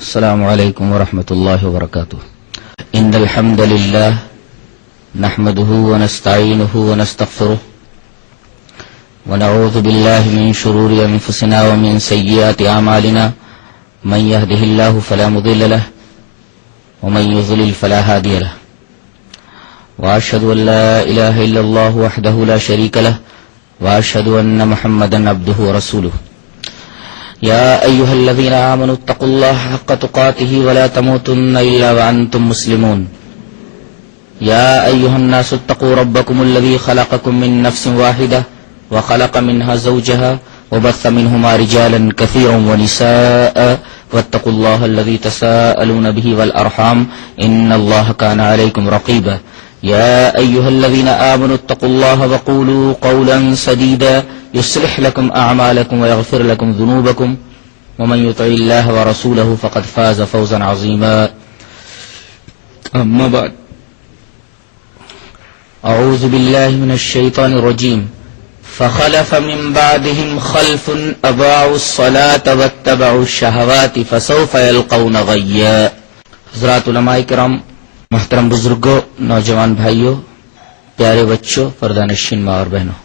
السلام علیکم ورحمۃ اللہ وبرکاتہ. ان الحمد للہ نحمده ونستعینه ونستغفره ونعوذ باللہ من شرور انفسنا ومن سیئات اعمالنا من يهده الله فلا مضل له ومن يضلل فلا هادي له واشهد ان لا اله الا الله وحده لا شريك له واشهد ان محمدا عبده ورسوله. يا أيها الذين آمنوا اتقوا الله حق تقاته ولا تموتن إلا وأنتم مسلمون. يا أيها الناس اتقوا ربكم الذي خلقكم من نفس واحدة وخلق منها زوجها وبث منهما رجالا كثيرا ونساء واتقوا الله الذي تساءلون به والأرحام إن الله كان عليكم رقيبا. يا أيها الذين آمنوا اتقوا الله وقولوا قولا سديدا يصلح لكم أعمالكم ويغفر لكم ذنوبكم ومن يطع الله ورسوله فقد فاز فوزا عظيما. أما بعد أعوذ بالله من الشيطان الرجيم. فخلف من بعدهم خلف أضاعوا الصلاة واتبعوا الشهوات فسوف يلقون غيا. حضرات علماء کرام، محترم بزرگوں، نوجوان بھائیوں، پیارے بچوں، پردہ-نشین ماں اور بہنوں،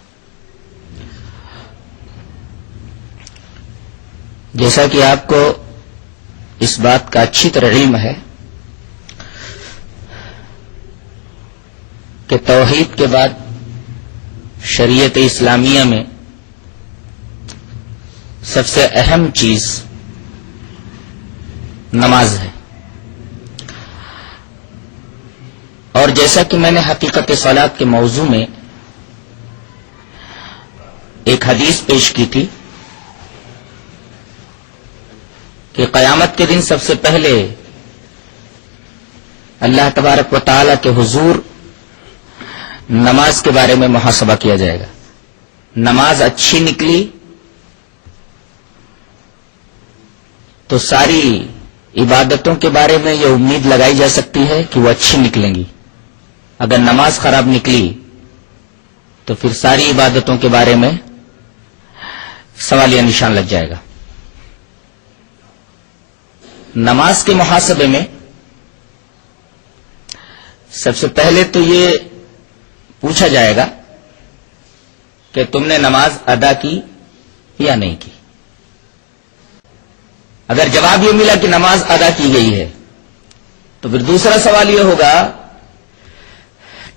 جیسا کہ آپ کو اس بات کا اچھی طرح علم ہے کہ توحید کے بعد شریعت اسلامیہ میں سب سے اہم چیز نماز ہے، اور جیسا کہ میں نے حقیقت صلاۃ کے موضوع میں ایک حدیث پیش کی تھی کہ قیامت کے دن سب سے پہلے اللہ تبارک و تعالی کے حضور نماز کے بارے میں محاسبہ کیا جائے گا. نماز اچھی نکلی تو ساری عبادتوں کے بارے میں یہ امید لگائی جا سکتی ہے کہ وہ اچھی نکلیں گی. اگر نماز خراب نکلی تو پھر ساری عبادتوں کے بارے میں سوالیہ نشان لگ جائے گا. نماز کے محاسبے میں سب سے پہلے تو یہ پوچھا جائے گا کہ تم نے نماز ادا کی یا نہیں کی. اگر جواب یہ ملا کہ نماز ادا کی گئی ہے تو پھر دوسرا سوال یہ ہوگا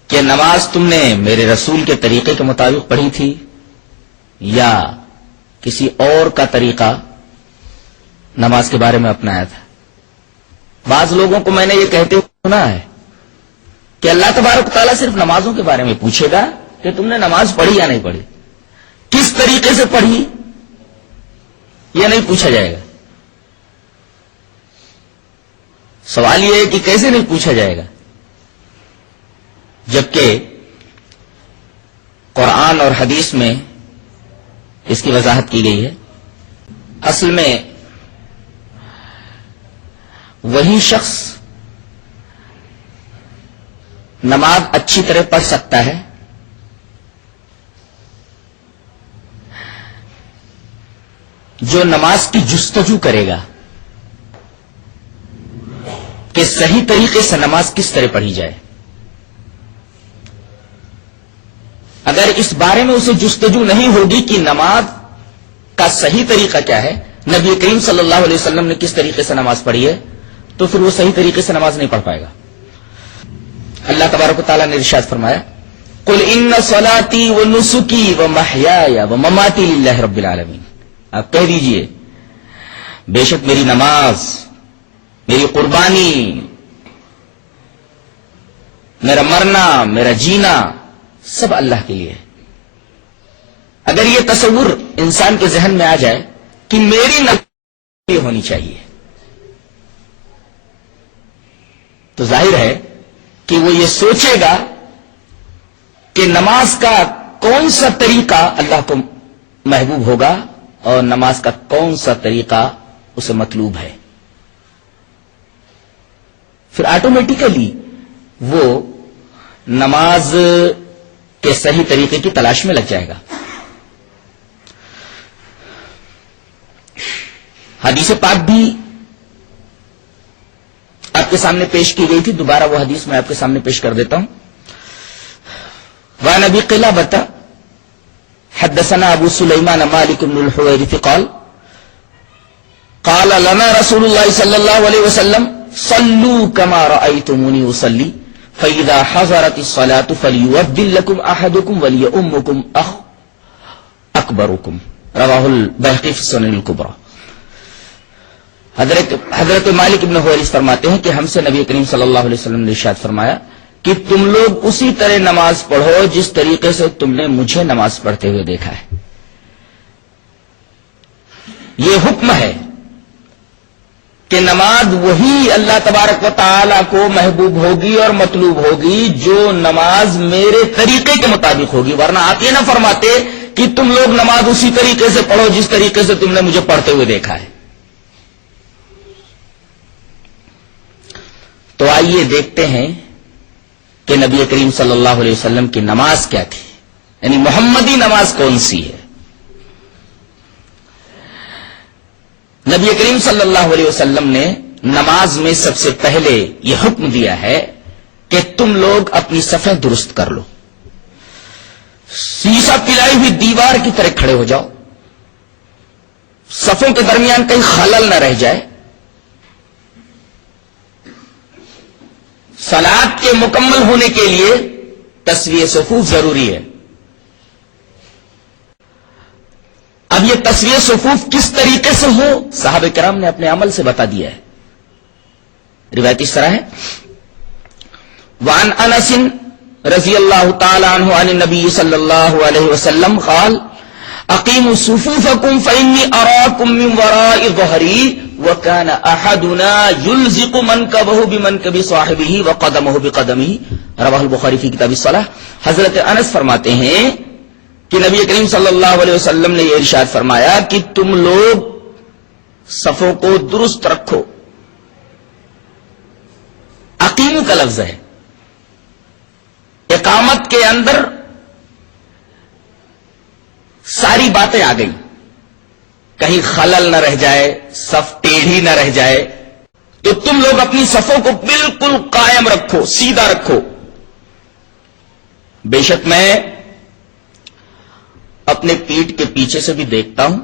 کہ نماز تم نے میرے رسول کے طریقے کے مطابق پڑھی تھی یا کسی اور کا طریقہ نماز کے بارے میں اپنایا تھا. بعض لوگوں کو میں نے یہ کہتے ہوئے سنا ہے کہ اللہ تبارک تعالیٰ صرف نمازوں کے بارے میں پوچھے گا کہ تم نے نماز پڑھی یا نہیں پڑھی، کس طریقے سے پڑھی یہ نہیں پوچھا جائے گا. سوال یہ ہے کہ کیسے نہیں پوچھا جائے گا، جبکہ قرآن اور حدیث میں اس کی وضاحت کی گئی ہے. اصل میں وہی شخص نماز اچھی طرح پڑھ سکتا ہے جو نماز کی جستجو کرے گا کہ صحیح طریقے سے نماز کس طرح پڑھی جائے. اگر اس بارے میں اسے جستجو نہیں ہوگی کہ نماز کا صحیح طریقہ کیا ہے، نبی کریم صلی اللہ علیہ وسلم نے کس طریقے سے نماز پڑھی ہے، تو پھر وہ صحیح طریقے سے نماز نہیں پڑھ پائے گا. اللہ تبارک و تعالیٰ نے ارشاد فرمایا قل ان صلاتي ونسكي ومحياي ومماتي لله رب العالمین. آپ کہہ دیجئے بے شک میری نماز، میری قربانی، میرا مرنا، میرا جینا سب اللہ کے لیے ہے. اگر یہ تصور انسان کے ذہن میں آ جائے کہ میری نماز ہونی چاہیے تو ظاہر ہے کہ وہ یہ سوچے گا کہ نماز کا کون سا طریقہ اللہ کو محبوب ہوگا اور نماز کا کون سا طریقہ اسے مطلوب ہے. پھر آٹومیٹیکلی وہ نماز کے صحیح طریقے کی تلاش میں لگ جائے گا. حدیث پاک بھی آپ کے سامنے پیش کی گئی تھی. دوبارہ وہ حدیث میں آپ کے سامنے پیش کر دیتا ہوں. وعن ابي قلابة حدثنا ابو سليمان مالك بن الحويرث قال لنا رسول الله صلى الله عليه وسلم صلوا كما رأيتموني أصلي فإذا حضرت الصلاة فليؤذن لكم أحدكم وليؤمكم أكبركم. رواه البيهقي في السنن الكبرى. حضرت مالک ابن حویرث فرماتے ہیں کہ ہم سے نبی کریم صلی اللہ علیہ وسلم نے ارشاد فرمایا کہ تم لوگ اسی طرح نماز پڑھو جس طریقے سے تم نے مجھے نماز پڑھتے ہوئے دیکھا ہے. یہ حکم ہے کہ نماز وہی اللہ تبارک و تعالی کو محبوب ہوگی اور مطلوب ہوگی جو نماز میرے طریقے کے مطابق ہوگی. ورنہ آپ یہ نہ فرماتے کہ تم لوگ نماز اسی طریقے سے پڑھو جس طریقے سے تم نے مجھے پڑھتے ہوئے دیکھا ہے. تو آئیے دیکھتے ہیں کہ نبی کریم صلی اللہ علیہ وسلم کی نماز کیا تھی, یعنی محمدی نماز کون سی ہے. نبی کریم صلی اللہ علیہ وسلم نے نماز میں سب سے پہلے یہ حکم دیا ہے کہ تم لوگ اپنی صفیں درست کر لو. سیسا پلائی ہوئی دیوار کی طرح کھڑے ہو جاؤ, صفوں کے درمیان کہیں خلل نہ رہ جائے. صلات کے مکمل ہونے کے لیے تسویہ صفوف ضروری ہے. اب یہ تسویہ صفوف کس طریقے سے ہو صحابہ کرام نے اپنے عمل سے بتا دیا ہے. روایت اس طرح ہے, وعن انس رضی اللہ تعالی عنہ عن النبی صلی اللہ علیہ وسلم قال اقیموا صفوفکم فانی اراکم من وراء ظہری وكان احدنا يلزق منكبه بمنكب صاحبه وقدمه بقدمه. رواه البخاری فی کتاب الصلاۃ. حضرت انس فرماتے ہیں کہ نبی کریم صلی اللہ علیہ وسلم نے یہ ارشاد فرمایا کہ تم لوگ صفوں کو درست رکھو. اقیمو کا لفظ ہے. اقامت کے اندر ساری باتیں آ گئی, کہیں خلل نہ رہ جائے, صف ٹیڑھی نہ رہ جائے. تو تم لوگ اپنی صفوں کو بالکل قائم رکھو, سیدھا رکھو. بے شک میں اپنے پیٹھ کے پیچھے سے بھی دیکھتا ہوں.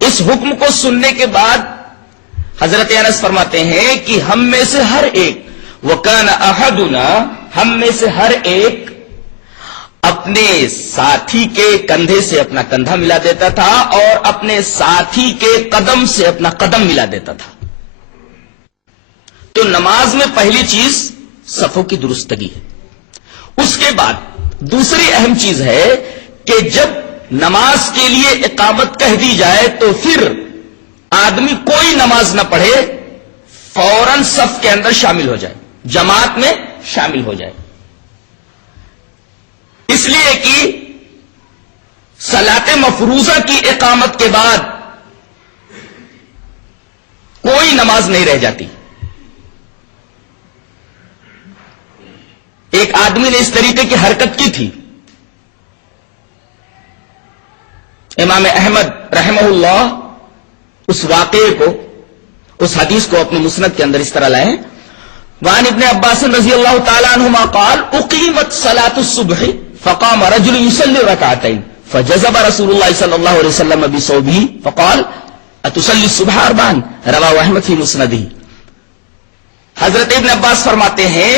اس حکم کو سننے کے بعد حضرت انس فرماتے ہیں کہ ہم میں سے ہر ایک, وَكَانَ أَحَدُنَا, ہم میں سے ہر ایک اپنے ساتھی کے کندھے سے اپنا کندھا ملا دیتا تھا اور اپنے ساتھی کے قدم سے اپنا قدم ملا دیتا تھا. تو نماز میں پہلی چیز صفوں کی درستگی ہے. اس کے بعد دوسری اہم چیز ہے کہ جب نماز کے لیے اقامت کہہ دی جائے تو پھر آدمی کوئی نماز نہ پڑھے, فوراً صف کے اندر شامل ہو جائے, جماعت میں شامل ہو جائے. اس لیے کہ صلاۃ مفروضہ کی اقامت کے بعد کوئی نماز نہیں رہ جاتی. ایک آدمی نے اس طریقے کی حرکت کی تھی. امام احمد رحمہ اللہ اس واقعے کو, اس حدیث کو اپنے مسند کے اندر اس طرح لائے. وعن ابن عباس رضی اللہ تعالی عنہما قال اقیمت صلاۃ الصبح فقام رجل يصلي ركعتين فجذب رسول الله صلى الله عليه وسلم بصوبه فقال اتصلي الصبح اربعا. رواه احمد في مسنده. حضرت ابن عباس فرماتے ہیں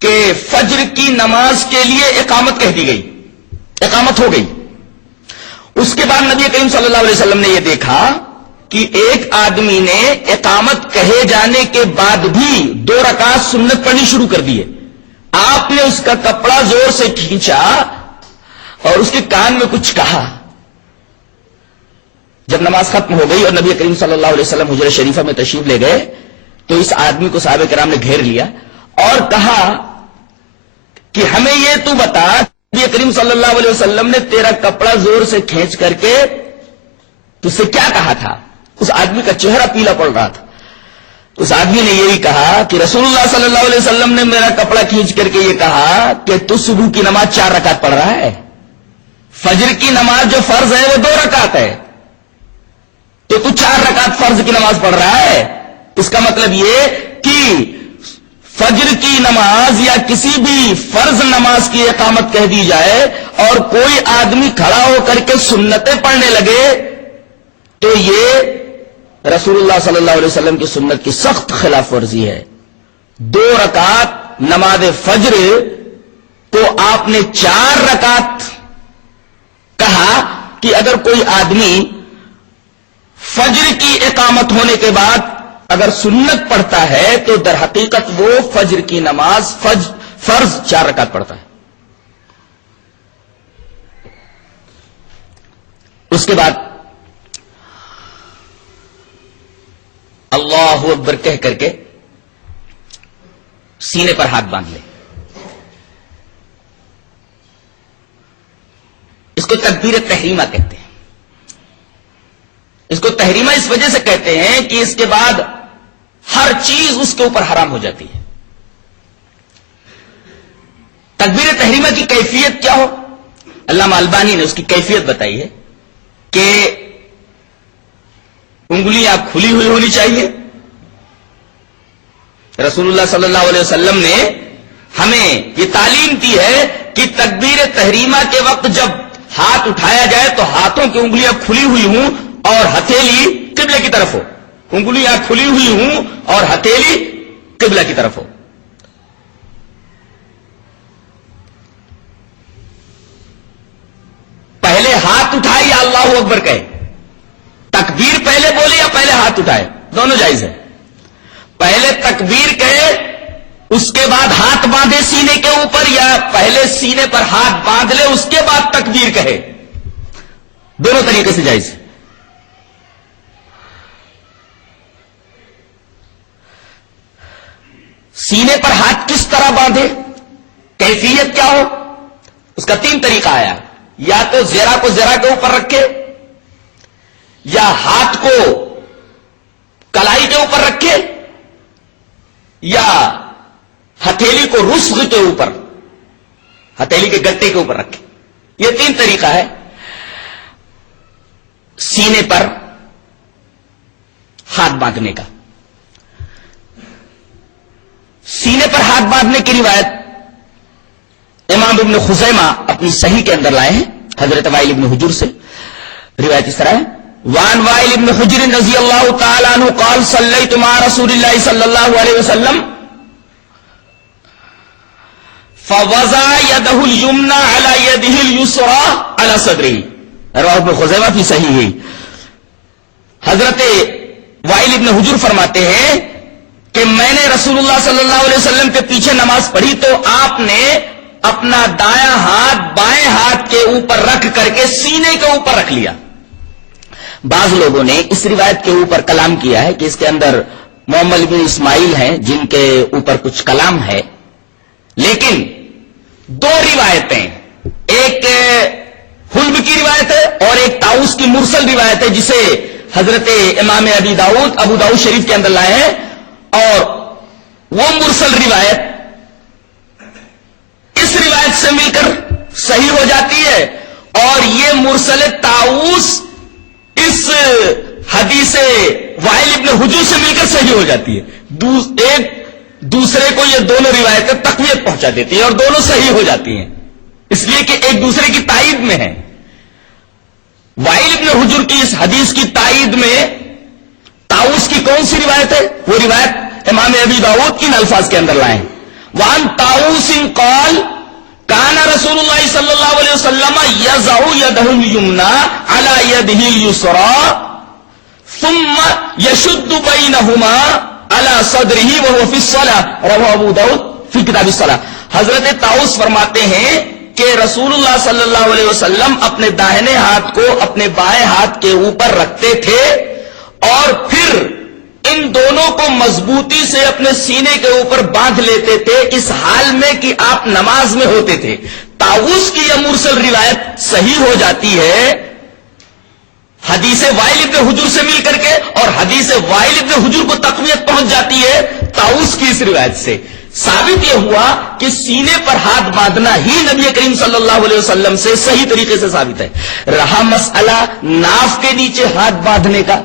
کہ فجر کی نماز کے لیے اقامت کہہ دی گئی, اقامت ہو گئی. اس کے بعد نبی کریم صلی اللہ علیہ وسلم نے یہ دیکھا کہ ایک آدمی نے اقامت کہے جانے کے بعد بھی 2 رکعت سنت پڑھنی شروع کر دی ہے. آپ نے اس کا کپڑا زور سے کھینچا اور اس کے کان میں کچھ کہا. جب نماز ختم ہو گئی اور نبی کریم صلی اللہ علیہ وسلم حجرہ شریفہ میں تشریف لے گئے تو اس آدمی کو صحابہ کرام نے گھیر لیا اور کہا کہ ہمیں یہ تو بتا, نبی کریم صلی اللہ علیہ وسلم نے تیرا کپڑا زور سے کھینچ کر کے تجھ سے کیا کہا تھا. اس آدمی کا چہرہ پیلا پڑ رہا تھا. اس آدمی نے یہی کہا کہ رسول اللہ صلی اللہ علیہ وسلم نے میرا کپڑا کھینچ کر کے یہ کہا کہ تو صبح کی نماز 4 رکعت پڑھ رہا ہے, فجر کی نماز جو فرض ہے وہ 2 رکعت ہے, تو 4 رکعت رکعت فرض کی نماز پڑھ رہا ہے. اس کا مطلب یہ کہ فجر کی نماز یا کسی بھی فرض نماز کی اقامت کہہ دی جائے اور کوئی آدمی کھڑا ہو کر کے سنتیں پڑھنے لگے تو یہ رسول اللہ صلی اللہ علیہ وسلم کی سنت کی سخت خلاف ورزی ہے. 2 رکعت نماز فجر تو آپ نے 4 رکعت کہا کہ اگر کوئی آدمی فجر کی اقامت ہونے کے بعد اگر سنت پڑھتا ہے تو در حقیقت وہ فجر کی نماز فرض 4 رکعت پڑھتا ہے. اس کے بعد اللہ اکبر کہہ کر کے سینے پر ہاتھ باندھ لے. اس کو تکبیر تحریمہ کہتے ہیں. اس کو تحریمہ اس وجہ سے کہتے ہیں کہ اس کے بعد ہر چیز اس کے اوپر حرام ہو جاتی ہے. تکبیر تحریمہ کی کیفیت کیا ہو؟ علامہ البانی نے اس کی کیفیت بتائی ہے کہ انگلیاں کھلی ہوئی ہونی چاہیے. رسول اللہ صلی اللہ علیہ وسلم نے ہمیں یہ تعلیم دی ہے کہ تکبیر تحریمہ کے وقت جب ہاتھ اٹھایا جائے تو ہاتھوں کی انگلیاں کھلی ہوئی ہوں اور ہتھیلی قبلے کی طرف ہو. انگلیاں کھلی ہوئی ہوں اور ہتھیلی قبلہ کی طرف ہو. پہلے ہاتھ اٹھائے یا اللہ اکبر کہے؟ تکبیر پہلے بولے یا پہلے ہاتھ اٹھائے؟ دونوں جائز ہے. پہلے تکبیر کہے اس کے بعد ہاتھ باندھے سینے کے اوپر یا پہلے سینے پر ہاتھ باندھ لے اس کے بعد تکبیر کہے؟ دونوں طریقے سے جائز ہے. سینے پر ہاتھ کس طرح باندھے، کیفیت کیا ہو؟ اس کا 3 طریقہ آیا. یا تو زرہ کو زرہ کے اوپر رکھے، یا ہاتھ کو کلائی کے اوپر رکھے، یا ہتھیلی کو رسغ کے اوپر، ہتھیلی کے گٹے کے اوپر رکھے. یہ 3 طریقہ ہے سینے پر ہاتھ باندھنے کا. سینے پر ہاتھ باندھنے کی روایت امام ابن خزیمہ اپنی صحیح کے اندر لائے ہیں حضرت وائل ابن حجر سے. روایت اس طرح ہے: وان وائل ابن حجر رضی اللہ تعالی عنہ قال صلیت مع رسول اللہ صلی اللہ علیہ وسلم فوضع يده اليمنى على يده اليسرى على صدره. رواه ابن خزیمہ فی صحیح. حضرت وائل ابن حجر فرماتے ہیں کہ میں نے رسول اللہ صلی اللہ علیہ وسلم کے پیچھے نماز پڑھی تو آپ نے اپنا دایاں ہاتھ بائیں ہاتھ کے اوپر رکھ کر کے سینے کے اوپر رکھ لیا. بعض لوگوں نے اس روایت کے اوپر کلام کیا ہے کہ اس کے اندر محمد بن اسماعیل ہیں جن کے اوپر کچھ کلام ہے، لیکن 2 روایتیں، ایک حلب کی روایت ہے اور ایک طاؤس کی مرسل روایت ہے جسے حضرت امام ابو داؤد شریف کے اندر لائے ہیں. اور وہ مرسل روایت اس روایت سے مل کر صحیح ہو جاتی ہے اور یہ مرسل طاؤس اس حدیث وائل ابن حجر سے مل کر صحیح ہو جاتی ہے. ایک دوسرے کو یہ دونوں روایتیں تقویت پہنچا دیتی ہیں اور دونوں صحیح ہو جاتی ہیں، اس لیے کہ ایک دوسرے کی تائید میں ہے. وائل ابن حجر کی اس حدیث کی تائید میں طاؤس کی کون سی روایت ہے؟ وہ روایت امام ابو داؤد کی الفاظ کے اندر لائیں. وان طاؤس قال کان رسول اللہ صلی اللہ علیہ وسلم یضع یده الیمنى على یده اليسرى ثم یشد بینہما على صدره وهو في الصلاة. رواه ابو داؤد فی کتاب الصلاة. حضرت طاؤس فرماتے ہیں کہ رسول اللہ صلی اللہ علیہ وسلم اپنے داہنے ہاتھ کو اپنے بائیں ہاتھ کے اوپر رکھتے تھے اور پھر ان دونوں کو مضبوطی سے اپنے سینے کے اوپر باندھ لیتے تھے اس حال میں کہ آپ نماز میں ہوتے تھے. طاؤس کی یہ مرسل روایت صحیح ہو جاتی ہے حدیث وائل ابن حجر سے مل کر کے، اور حدیث وائل ابن حجر کو تقویت پہنچ جاتی ہے طاؤس کی اس روایت سے. ثابت یہ ہوا کہ سینے پر ہاتھ باندھنا ہی نبی کریم صلی اللہ علیہ وسلم سے صحیح طریقے سے ثابت ہے. رہا مسئلہ ناف کے نیچے ہاتھ باندھنے کا،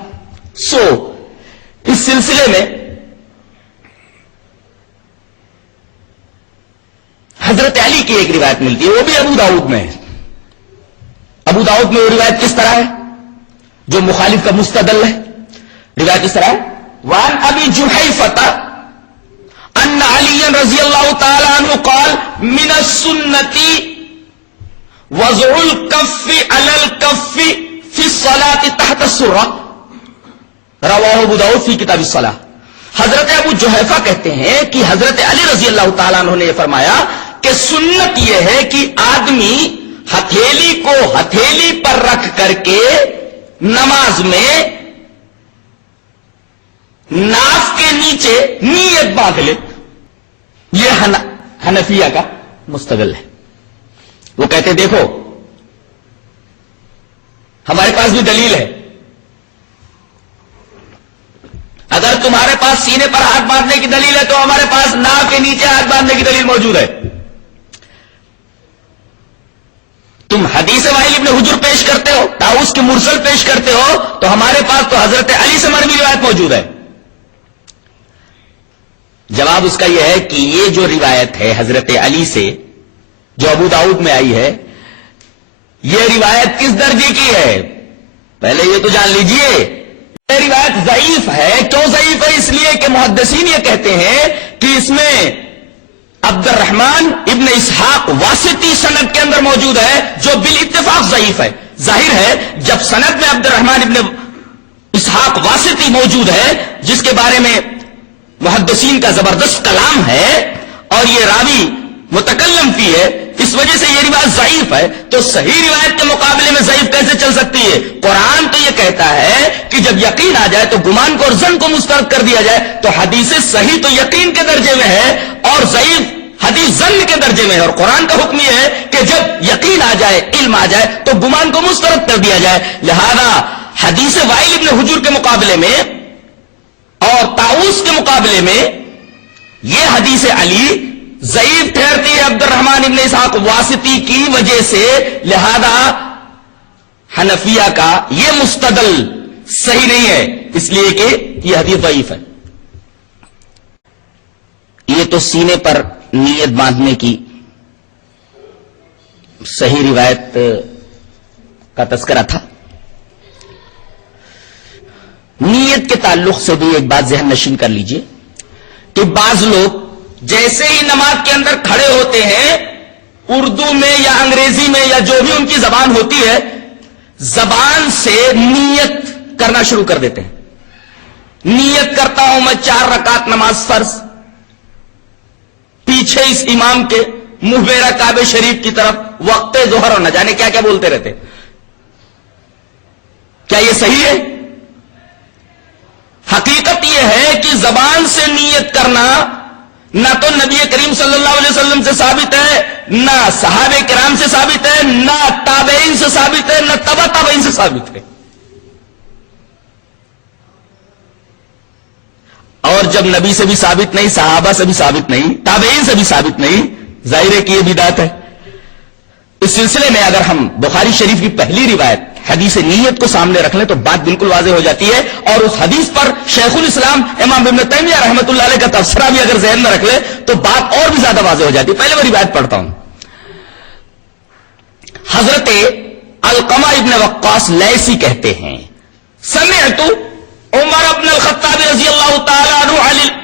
اس سلسلے میں حضرت علی کی ایک روایت ملتی ہے، وہ بھی ابو داؤد میں ہے. ابو داؤد میں وہ روایت کس طرح ہے جو مخالف کا مستدل ہے؟ روایت اس طرح ہے: وعن ابی جحیفۃ ان علی رضی اللہ تعالی عنہ قال من السنۃ وضع الکف علی الکف فی الصلاۃ تحت السرہ، رواہ ابو داؤد فی کتاب الصلاۃ. حضرت ابو جحیفہ کہتے ہیں کہ حضرت علی رضی اللہ تعالیٰ عنہ نے یہ فرمایا کہ سنت یہ ہے کہ آدمی ہتھیلی کو ہتھیلی پر رکھ کر کے نماز میں ناف کے نیچے نیت باندھ لے. یہ حنفیہ کا مستدل ہے. وہ کہتے دیکھو ہمارے پاس بھی دلیل ہے، اگر تمہارے پاس سینے پر ہاتھ باندھنے کی دلیل ہے تو ہمارے پاس ناف کے نیچے ہاتھ باندھنے کی دلیل موجود ہے. تم حدیث وائل ابن حجر پیش کرتے ہو، طاؤس کے مرسل پیش کرتے ہو، تو ہمارے پاس تو حضرت علی سے مروی روایت موجود ہے. جواب اس کا یہ ہے کہ یہ جو روایت ہے حضرت علی سے جو ابو داؤد میں آئی ہے، یہ روایت کس درجے کی ہے؟ پہلے یہ تو جان لیجئے، یہ روایت ضعیف ہے. کیوں ضعیف ہے؟ اس لیے کہ محدثین یہ کہتے ہیں کہ اس میں عبد الرحمن ابن اسحاق واسطی سند کے اندر موجود ہے جو بالاتفاق ضعیف ہے. ظاہر ہے جب سند میں عبد الرحمن ابن اسحاق واسطی موجود ہے جس کے بارے میں محدثین کا زبردست کلام ہے اور یہ راوی متکلم فی ہے، اس وجہ سے یہ روایت ضعیف ہے، تو صحیح روایت کے مقابلے میں ضعیف کیسے چل سکتی ہے؟ قرآن تو یہ کہتا ہے کہ جب یقین آ جائے تو گمان کو اور ظن کو مسترد کر دیا جائے. تو حدیث صحیح تو یقین کے درجے میں ہے اور ضعیف حدیث ظن کے درجے میں ہے، اور قرآن کا حکم یہ ہے کہ جب یقین آ جائے، علم آ جائے تو گمان کو مسترد کر دیا جائے. لہذا حدیث وائل ابن حجر کے مقابلے میں اور طاؤس کے مقابلے میں یہ حدیث علی ضعیف ٹھہرتی ہے عبد الرحمن ابن اسحاق واسطی کی وجہ سے. لہذا حنفیہ کا یہ مستدل صحیح نہیں ہے، اس لیے کہ یہ حدیث ضعیف ہے. یہ تو سینے پر نیت باندھنے کی صحیح روایت کا تذکرہ تھا. نیت کے تعلق سے بھی ایک بات ذہن نشین کر لیجئے کہ بعض لوگ جیسے ہی نماز کے اندر کھڑے ہوتے ہیں، اردو میں یا انگریزی میں یا جو بھی ان کی زبان ہوتی ہے، زبان سے نیت کرنا شروع کر دیتے ہیں. نیت کرتا ہوں میں 4 رکعت نماز فرض، پیچھے اس امام کے منہ بیرا کعبہ شریف کی طرف وقت ظہر اور نہ جانے کیا کیا بولتے رہتے. کیا یہ صحیح ہے؟ حقیقت یہ ہے کہ زبان سے نیت کرنا نہ تو نبی کریم صلی اللہ علیہ وسلم سے ثابت ہے، نہ صحابہ کرام سے ثابت ہے، نہ تابعین سے ثابت ہے، نہ تبع تابعین سے ثابت ہے. اور جب نبی سے بھی ثابت نہیں، صحابہ سے بھی ثابت نہیں، تابعین سے بھی ثابت نہیں، ظاہر ہے کہ یہ بدعت ہے. اس سلسلے میں اگر ہم بخاری شریف کی پہلی روایت حدیث نیت کو سامنے رکھ لیں تو بات بالکل واضح ہو جاتی ہے، اور اس حدیث پر شیخ الاسلام امام ابن تیمیہ رحمۃ اللہ علیہ کا تبصرہ بھی اگر ذہن میں رکھ لیں تو بات اور بھی زیادہ واضح ہو جاتی ہے. پہلے میں روایت پڑھتا ہوں. حضرت علقمہ ابن وقاص لیثی کہتے ہیں سمعت عمر بن الخطاب رضی اللہ تعالی عنہ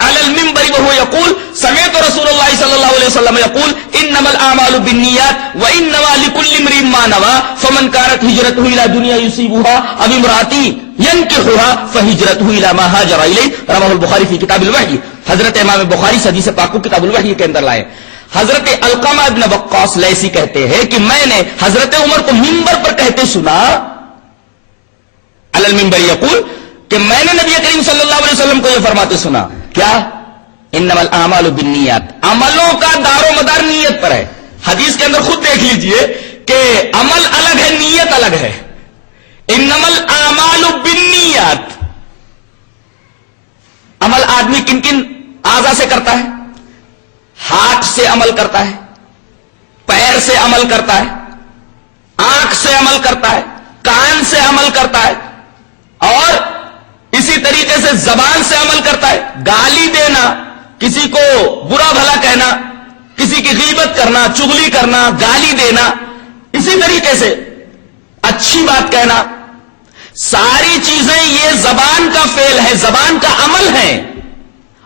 علی المنبر وهو يقول سمعت رسول الله صلی اللہ علیہ وسلم يقول انما الاعمال بالنیات وانما لكل امرئ ما نوى فمن كانت هجرته الى دنيا يصيبها او امرأة ينكحها فهجرته الى ما هاجر اليه رواه البخاری فی کتاب الوحی. حضرت امام بخاری حدیث پاک کو کتاب الوحی کے اندر لائے. حضرت علقمہ ابن وقاص لیثی کہتے ہیں کہ میں نے حضرت عمر کو منبر پر کہتے سنا، علی المنبر یقول، کہ میں نے نبی کریم صلی اللہ علیہ وسلم کو یہ فرماتے سنا، کیا؟ انما الاعمال بالنیات، عملوں کا دار و مدار نیت پر ہے. حدیث کے اندر خود دیکھ لیجئے کہ عمل الگ ہے، نیت الگ ہے. انما الاعمال بالنیات، عمل آدمی کن کن اعضاء سے کرتا ہے؟ ہاتھ سے عمل کرتا ہے، پیر سے عمل کرتا ہے، آنکھ سے عمل کرتا ہے، کان سے عمل کرتا ہے، اور اسی طریقے سے زبان سے عمل کرتا ہے، گالی دینا، کسی کو برا بھلا کہنا، کسی کی غیبت کرنا، چغلی کرنا، گالی دینا، اسی طریقے سے اچھی بات کہنا، ساری چیزیں یہ زبان کا فعل ہے، زبان کا عمل ہے،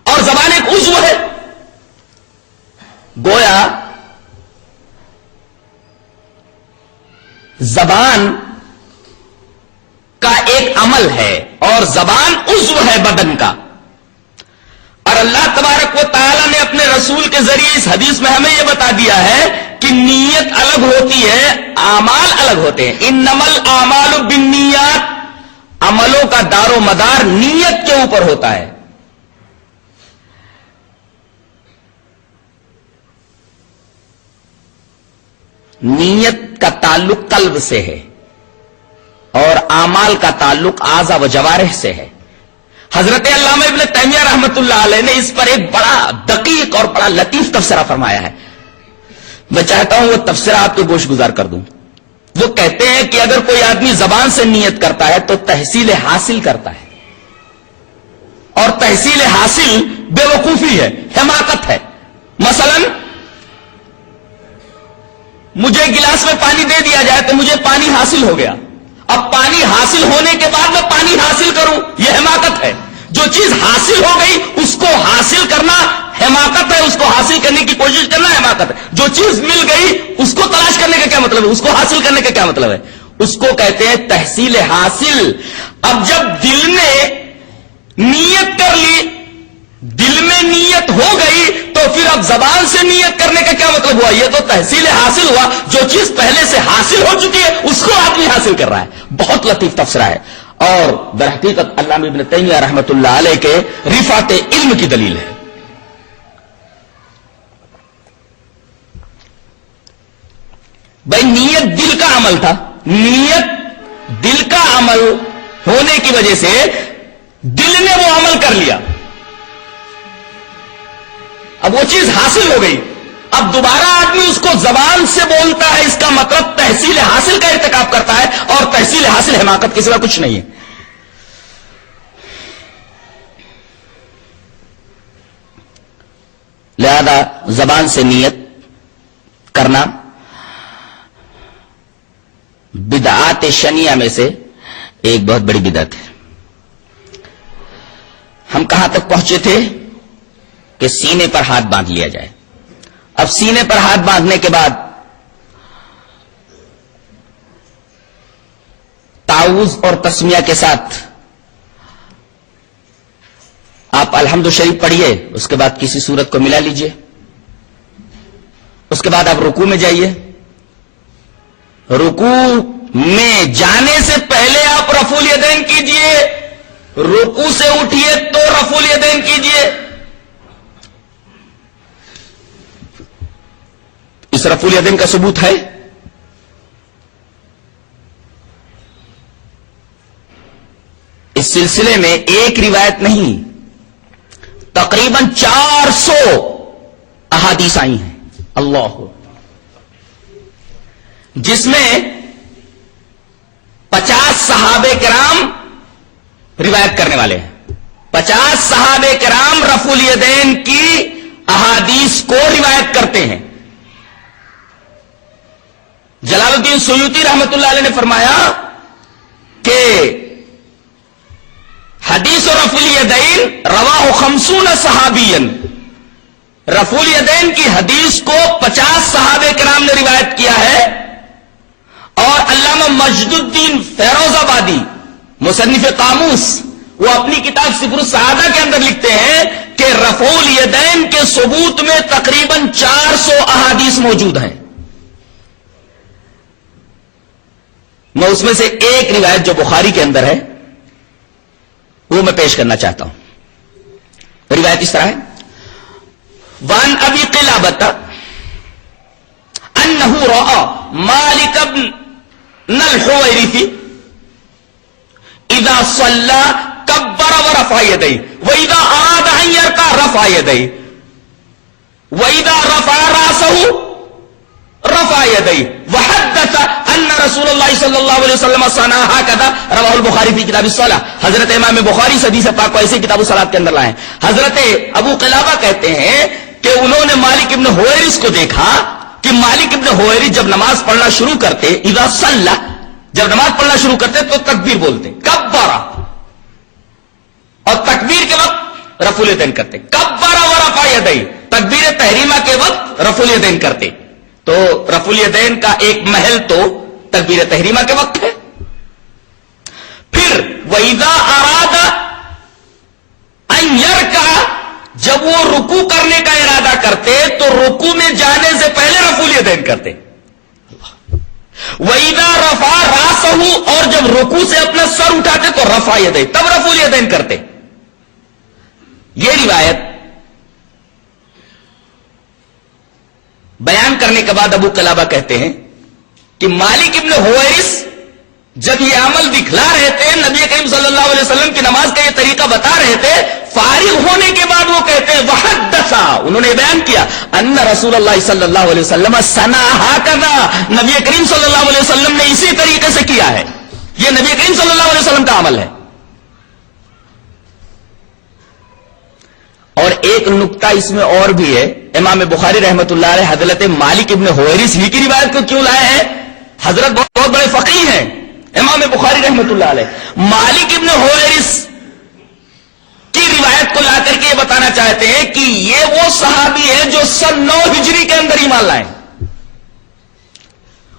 اور زبان ایک عضو ہے. گویا زبان کا ایک عمل ہے اور زبان عضو ہے بدن کا. اور اللہ تبارک و تعالی نے اپنے رسول کے ذریعے اس حدیث میں ہمیں یہ بتا دیا ہے کہ نیت الگ ہوتی ہے، اعمال الگ ہوتے ہیں. انما الاعمال بالنیات، عملوں کا دار و مدار نیت کے اوپر ہوتا ہے. نیت کا تعلق قلب سے ہے اور اعمال کا تعلق اعضاء و جوارح سے ہے. حضرت علامہ ابن تیمیہ رحمت اللہ علیہ نے اس پر ایک بڑا دقیق اور بڑا لطیف تبصرہ فرمایا ہے. میں چاہتا ہوں وہ تبصرہ آپ کے گوش گزار کر دوں. وہ کہتے ہیں کہ اگر کوئی آدمی زبان سے نیت کرتا ہے تو تحصیل حاصل کرتا ہے، اور تحصیل حاصل بے وقوفی ہے، حماقت ہے. مثلا مجھے گلاس میں پانی دے دیا جائے تو مجھے پانی حاصل ہو گیا، اب پانی حاصل ہونے کے بعد میں پانی حاصل کروں، یہ حماقت ہے. جو چیز حاصل ہو گئی اس کو حاصل کرنا حماقت ہے، اس کو حاصل کرنے کی کوشش کرنا حماقت ہے. جو چیز مل گئی اس کو تلاش کرنے کا کیا مطلب ہے، اس کو حاصل کرنے کا کیا مطلب ہے؟ اس کو کہتے ہیں تحصیل حاصل. اب جب دل نے نیت کر لی، دل میں نیت ہو گئی، تو پھر اب زبان سے نیت کرنے کا کیا مطلب ہوا؟ یہ تو تحصیل حاصل ہوا. جو چیز پہلے سے حاصل ہو چکی ہے اس کو آدمی حاصل کر رہا ہے. بہت لطیف تبصرہ ہے اور در حقیقت علامہ ابن تیمیہ رحمت اللہ علیہ کے رفعت علم کی دلیل ہے. بھائی نیت دل کا عمل تھا، نیت دل کا عمل ہونے کی وجہ سے دل نے وہ عمل کر لیا، اب وہ چیز حاصل ہو گئی. اب دوبارہ آدمی اس کو زبان سے بولتا ہے، اس کا مطلب تحصیل حاصل کا ارتکاب کرتا ہے، اور تحصیل حاصل حماقت کے سوا کچھ نہیں ہے. لہذا زبان سے نیت کرنا بدعات شنیعہ میں سے ایک بہت بڑی بدعت ہے. ہم کہاں تک پہنچے تھے کہ سینے پر ہاتھ باندھ لیا جائے. اب سینے پر ہاتھ باندھنے کے بعد تعوذ اور تسمیہ کے ساتھ آپ الحمد شریف پڑھیے، اس کے بعد کسی سورت کو ملا لیجئے، اس کے بعد آپ رکوع میں جائیے. رکوع میں جانے سے پہلے آپ رفع الیدین کیجئے، رکوع سے اٹھیے تو رفع الیدین کیجئے. اس رفع الیدین کا ثبوت ہے؟ اس سلسلے میں ایک روایت نہیں، تقریباً 400 احادیث آئی ہیں. اللہ، جس میں 50 صحابہ کرام روایت کرنے والے ہیں. 50 صحابہ کرام رفع الیدین کی احادیث کو روایت کرتے ہیں. جلال الدین سیوطی رحمت اللہ علیہ نے فرمایا کہ حدیث رفع الیدین رواہ 50 صحابیا، رفع الیدین کی حدیث کو 50 صحابہ کرام نے روایت کیا ہے. اور علامہ مجد الدین فیروز آبادی مصنف قاموس، وہ اپنی کتاب سفر السعادہ کے اندر لکھتے ہیں کہ رفع الیدین کے ثبوت میں تقریباً 400 احادیث موجود ہیں. میں اس میں سے ایک روایت جو بخاری کے اندر ہے وہ میں پیش کرنا چاہتا ہوں. روایت اس طرح ہے: وان ابی قلابۃ انہ رأى مالک بن الحویرث اذا صلى كبر ورفع يديه واذا اراد ان يركع رفع يديه واذا رفع راسه رفع يديه وحدث ان رسول اللہ صلی اللہ علیہ وسلم صنع هكذا رواه البخاری فی کتاب الصلاۃ. حضرت امام بخاری حدیث پاک کو ایسے کتاب الصلاۃ کے اندر لائے. حضرت ابو قلابہ کہتے ہیں کہ انہوں نے مالک ابن حویرث کو دیکھا کہ مالک ابن حویرث جب نماز پڑھنا شروع کرتے، اذا صلى، جب نماز پڑھنا شروع کرتے تو تکبیر بولتے، کبر، اور تکبیر کے وقت رفع الیدین کرتے، کبر ورفع یدیہ، تکبیر تحریمہ کے وقت رفع الیدین کرتے. تو رفع الیدین کا ایک محل تو تکبیر تحریمہ کے وقت ہے. پھر وَإِذَا أَرَادَ أَن يَرْكَعَ، جب وہ رکوع کرنے کا ارادہ کرتے تو رکوع میں جانے سے پہلے رفع الیدین کرتے. وَإِذَا رَفَعَ رَأْسَهُ، اور جب رکوع سے اپنا سر اٹھاتے تو رفع یدیہ، تب رفع الیدین کرتے. یہ روایت بیان کرنے کے بعد ابو قلابہ کہتے ہیں کہ مالک ابن حویرث جب یہ عمل دکھلا رہے تھے، نبی کریم صلی اللہ علیہ وسلم کی نماز کا یہ طریقہ بتا رہے تھے، فارغ ہونے کے بعد وہ کہتے ہیں وحدثا، انہوں نے بیان کیا، ان رسول اللہ صلی اللہ علیہ وسلم صنع هكذا، نبی کریم صلی اللہ علیہ وسلم نے اسی طریقے سے کیا ہے. یہ نبی کریم صلی اللہ علیہ وسلم کا عمل ہے. اور ایک نکتہ اس میں اور بھی ہے، امام بخاری رحمۃ اللہ علیہ حضرت مالک ابن حویرث ہی کی روایت کو کیوں لائے ہیں؟ حضرت بہت بڑے فقیہ ہیں امام بخاری رحمۃ اللہ علیہ. مالک ابن حویرث کی روایت کو لا کر کے یہ بتانا چاہتے ہیں کہ یہ وہ صحابی ہے جو سن 9 ہجری کے اندر ایمان لائے.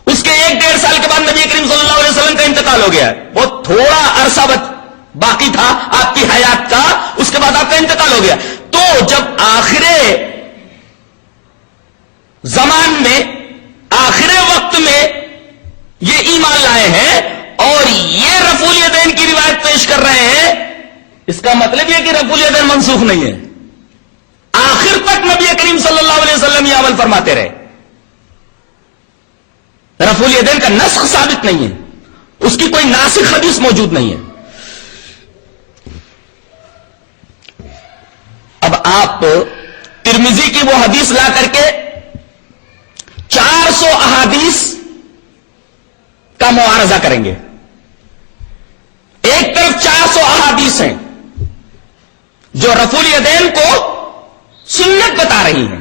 اس کے 1-1.5 سال کے بعد نبی کریم صلی اللہ علیہ وسلم کا انتقال ہو گیا. بہت تھوڑا عرصہ باقی تھا آپ کی حیات کا، اس کے بعد آپ کا انتقال ہو گیا. تو جب آخر زمان میں، آخر وقت میں یہ ایمان لائے ہیں اور یہ رفع الیدین کی روایت پیش کر رہے ہیں، اس کا مطلب یہ کہ رفع الیدین منسوخ نہیں ہے. آخر تک نبی کریم صلی اللہ علیہ وسلم یہ عمل فرماتے رہے. رفع الیدین کا نسخ ثابت نہیں ہے، اس کی کوئی ناسخ حدیث موجود نہیں ہے. اب آپ ترمذی کی وہ حدیث لا کر کے 400 احادیث کا معارضہ کریں گے. ایک طرف 400 احادیث ہیں جو رفع الیدین کو سنت بتا رہی ہیں،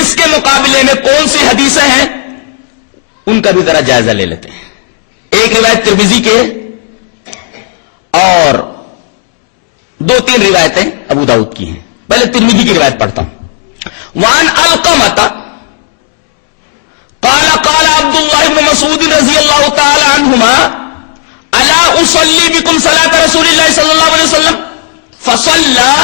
اس کے مقابلے میں کون سی حدیثیں ہیں ان کا بھی ذرا جائزہ لے لیتے ہیں. ایک روایت ترمذی کے اور 2-3 روایتیں ابو داؤد کی ہیں. پہلے ترمذی کی روایت پڑھتا ہوں. وعن علقمۃ قال قال عبد الله بن مسعود رضی اللہ تعالی عنہما الا اصلی بكم صلاة رسول اللہ صلی اللہ علیہ وسلم فصلى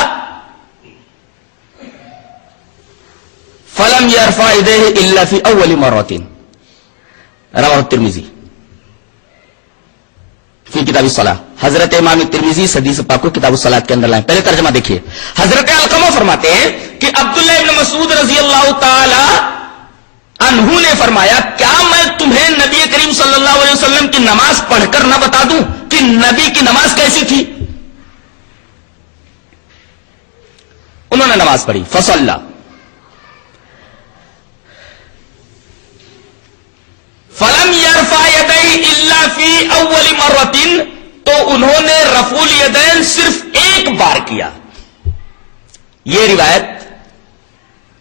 فلم يرفع يديه الا في اول مرة رواه الترمذی فی کتاب الصلاۃ. حضرت امام ترمذی حدیث پاک کو کتاب الصلاۃ کے اندر لائیں. پہلے ترجمہ دیکھیے. حضرت علقمہ فرماتے ہیں کہ عبداللہ ابن مسعود رضی اللہ تعالی عنہ نے فرمایا، کیا میں تمہیں نبی کریم صلی اللہ علیہ وسلم کی نماز پڑھ کر نہ بتا دوں کہ نبی کی نماز کیسی تھی؟ انہوں نے نماز پڑھی، فصلی، فلم يرفع يديه الا في اول مرة، تو انہوں نے رفع الیدین صرف ایک بار کیا. یہ روایت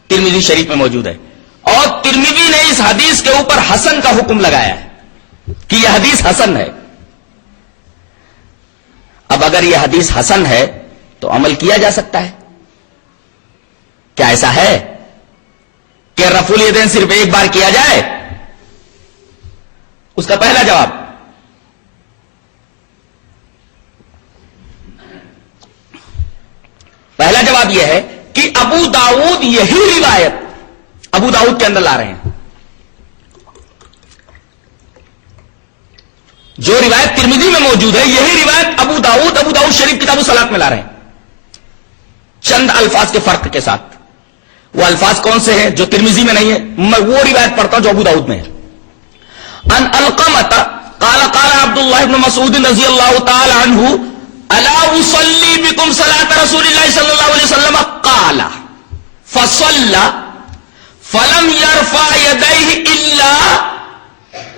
ترمذی شریف میں موجود ہے اور ترمذی نے اس حدیث کے اوپر حسن کا حکم لگایا ہے کہ یہ حدیث حسن ہے. اب اگر یہ حدیث حسن ہے تو عمل کیا جا سکتا ہے. کیا ایسا ہے کہ رفع الیدین صرف ایک بار کیا جائے؟ اس کا پہلا جواب، پہلا جواب یہ ہے کہ ابو داؤد یہی روایت ابو داؤد کے اندر لا رہے ہیں. جو روایت ترمذی میں موجود ہے یہی روایت ابو داؤد شریف کتاب الصلاۃ میں لا رہے ہیں، چند الفاظ کے فرق کے ساتھ. وہ الفاظ کون سے ہیں جو ترمذی میں نہیں ہے؟ میں وہ روایت پڑھتا ہوں جو ابو داؤد میں ہے. ان علقمۃ قال قال عبد الله بن مسعود رضی اللہ تعالی عنہ الا اصلی بكم صلاة رسول اللہ صلی اللہ علیہ وسلم قال فصلى فلم يرفع يديه الا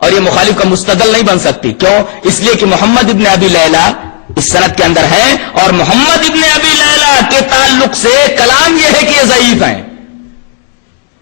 اور یہ مخالف کا مستدل نہیں بن سکتی. کیوں؟ اس لیے کہ محمد ابن ابی لیلہ اس سند کے اندر ہے، اور محمد ابن ابی لیلہ کے تعلق سے کلام یہ ہے کہ یہ ضعیف ہیں.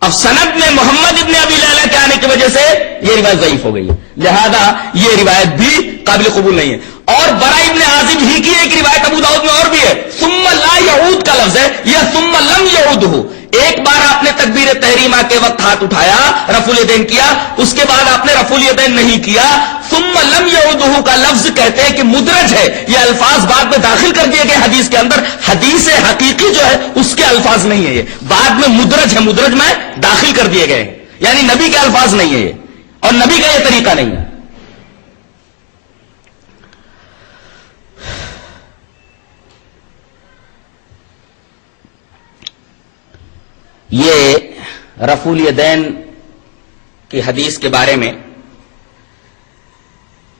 اب سند میں محمد ابن ابی لیلہ کے آنے کی وجہ سے یہ روایت ضعیف ہو گئی ہے، لہذا یہ روایت بھی قابل قبول نہیں ہے. اور برا ابن عازب ہی کی ایک روایت ابو داؤد میں اور بھی ہے، ثم لا یعود کا لفظ ہے، یا ثم لم یعودہ. ایک بار آپ نے تکبیر تحریمہ کے وقت ہاتھ اٹھایا، رفع الیدین کیا، اس کے بعد آپ نے رفع الیدین نہیں کیا. ثم لم یعودہ کا لفظ کہتے ہیں کہ مدرج ہے، یہ الفاظ بعد میں داخل کر دیے گئے حدیث کے اندر. حدیث حقیقی جو ہے اس کے الفاظ نہیں ہے، یہ بعد میں مدرج ہے، مدرج میں داخل کر دیے گئے، یعنی نبی کے الفاظ نہیں ہے یہ، اور نبی کا یہ طریقہ نہیں ہے. یہ رفع الیدین کی حدیث کے بارے میں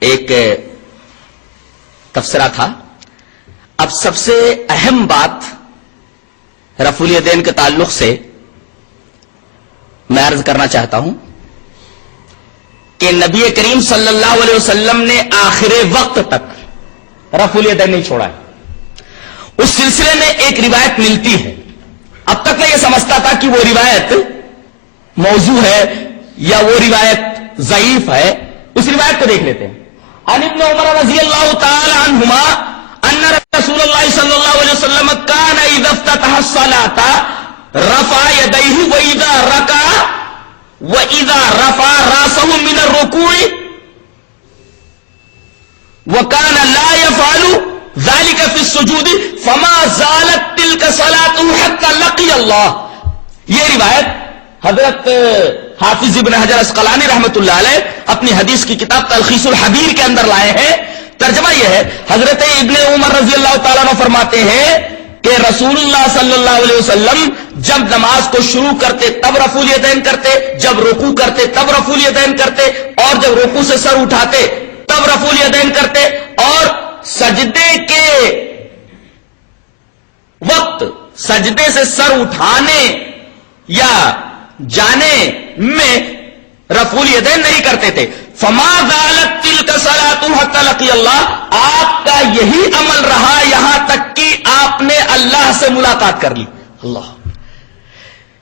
ایک تبصرہ تھا. اب سب سے اہم بات رفع الیدین کے تعلق سے میں عرض کرنا چاہتا ہوں کہ نبی کریم صلی اللہ علیہ وسلم نے آخر وقت تک رفع الیدین نہیں چھوڑا ہے. اس سلسلے میں ایک روایت ملتی ہے. اب تک میں یہ سمجھتا تھا کہ وہ روایت موضوع ہے یا وہ روایت ضعیف ہے. اس روایت کو دیکھ لیتے ہیں. عن ابن عمر رضی اللہ تعالی عنہما ان رسول اللہ صلی اللہ علیہ وسلم کان اذا افتتح الصلاة رفع يديه واذا ركع واذا رفع راسه من الركوع وكان لا يفعل ذلك في السجود فما زالت تلك صلاته حتى لقي اللہ. یہ روایت حضرت حافظ ابن حجر اسقلانی رحمۃ اللہ علیہ اپنی حدیث کی کتاب تلخیص الحبیر کے اندر لائے ہیں. ترجمہ یہ ہے، حضرت ابن عمر رضی اللہ تعالیٰ عنہ فرماتے ہیں کہ رسول اللہ صلی اللہ علیہ وسلم جب نماز کو شروع کرتے تب رفع الیدین کرتے، جب رکوع کرتے تب رفع الیدین کرتے، اور جب رکوع سے سر اٹھاتے تب رفع الیدین کرتے، اور سجدے کے وقت سجدے سے سر اٹھانے یا جانے میں رفع الیدین نہیں کرتے تھے. فما زالت تلک صلاۃ حتی لقی اللہ. آپ کا یہی عمل رہا یہاں تک کہ آپ نے اللہ سے ملاقات کر لی. اللہ،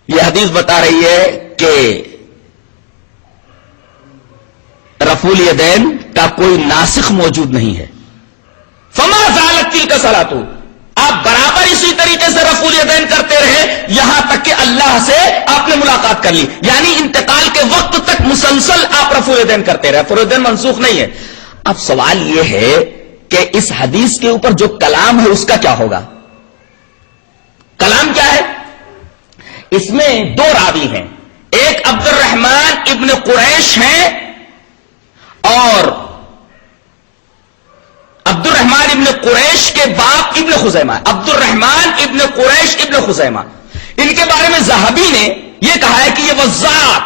یہ حدیث بتا رہی ہے کہ رفع الیدین کا کوئی ناسخ موجود نہیں ہے. فما زالت تلک صلاۃ، آپ برابر اسی طریقے سے رفع الیدین کرتے رہے یہاں تک کہ اللہ سے آپ نے ملاقات کر لی. یعنی انتقال کے وقت تک مسلسل آپ رفع الیدین کرتے رہے. رفع الیدین منسوخ نہیں ہے. اب سوال یہ ہے کہ اس حدیث کے اوپر جو کلام ہے اس کا کیا ہوگا؟ کلام کیا ہے؟ اس میں دو راوی ہیں، ایک عبد الرحمن ابن قریش ہیں اور عبد الرحمن ابن قریش کے باپ ابن خزیمہ. عبد الرحمن ابن قریش ابن خزیمہ، ان کے بارے میں ذہبی نے یہ کہا ہے کہ یہ وضاعت،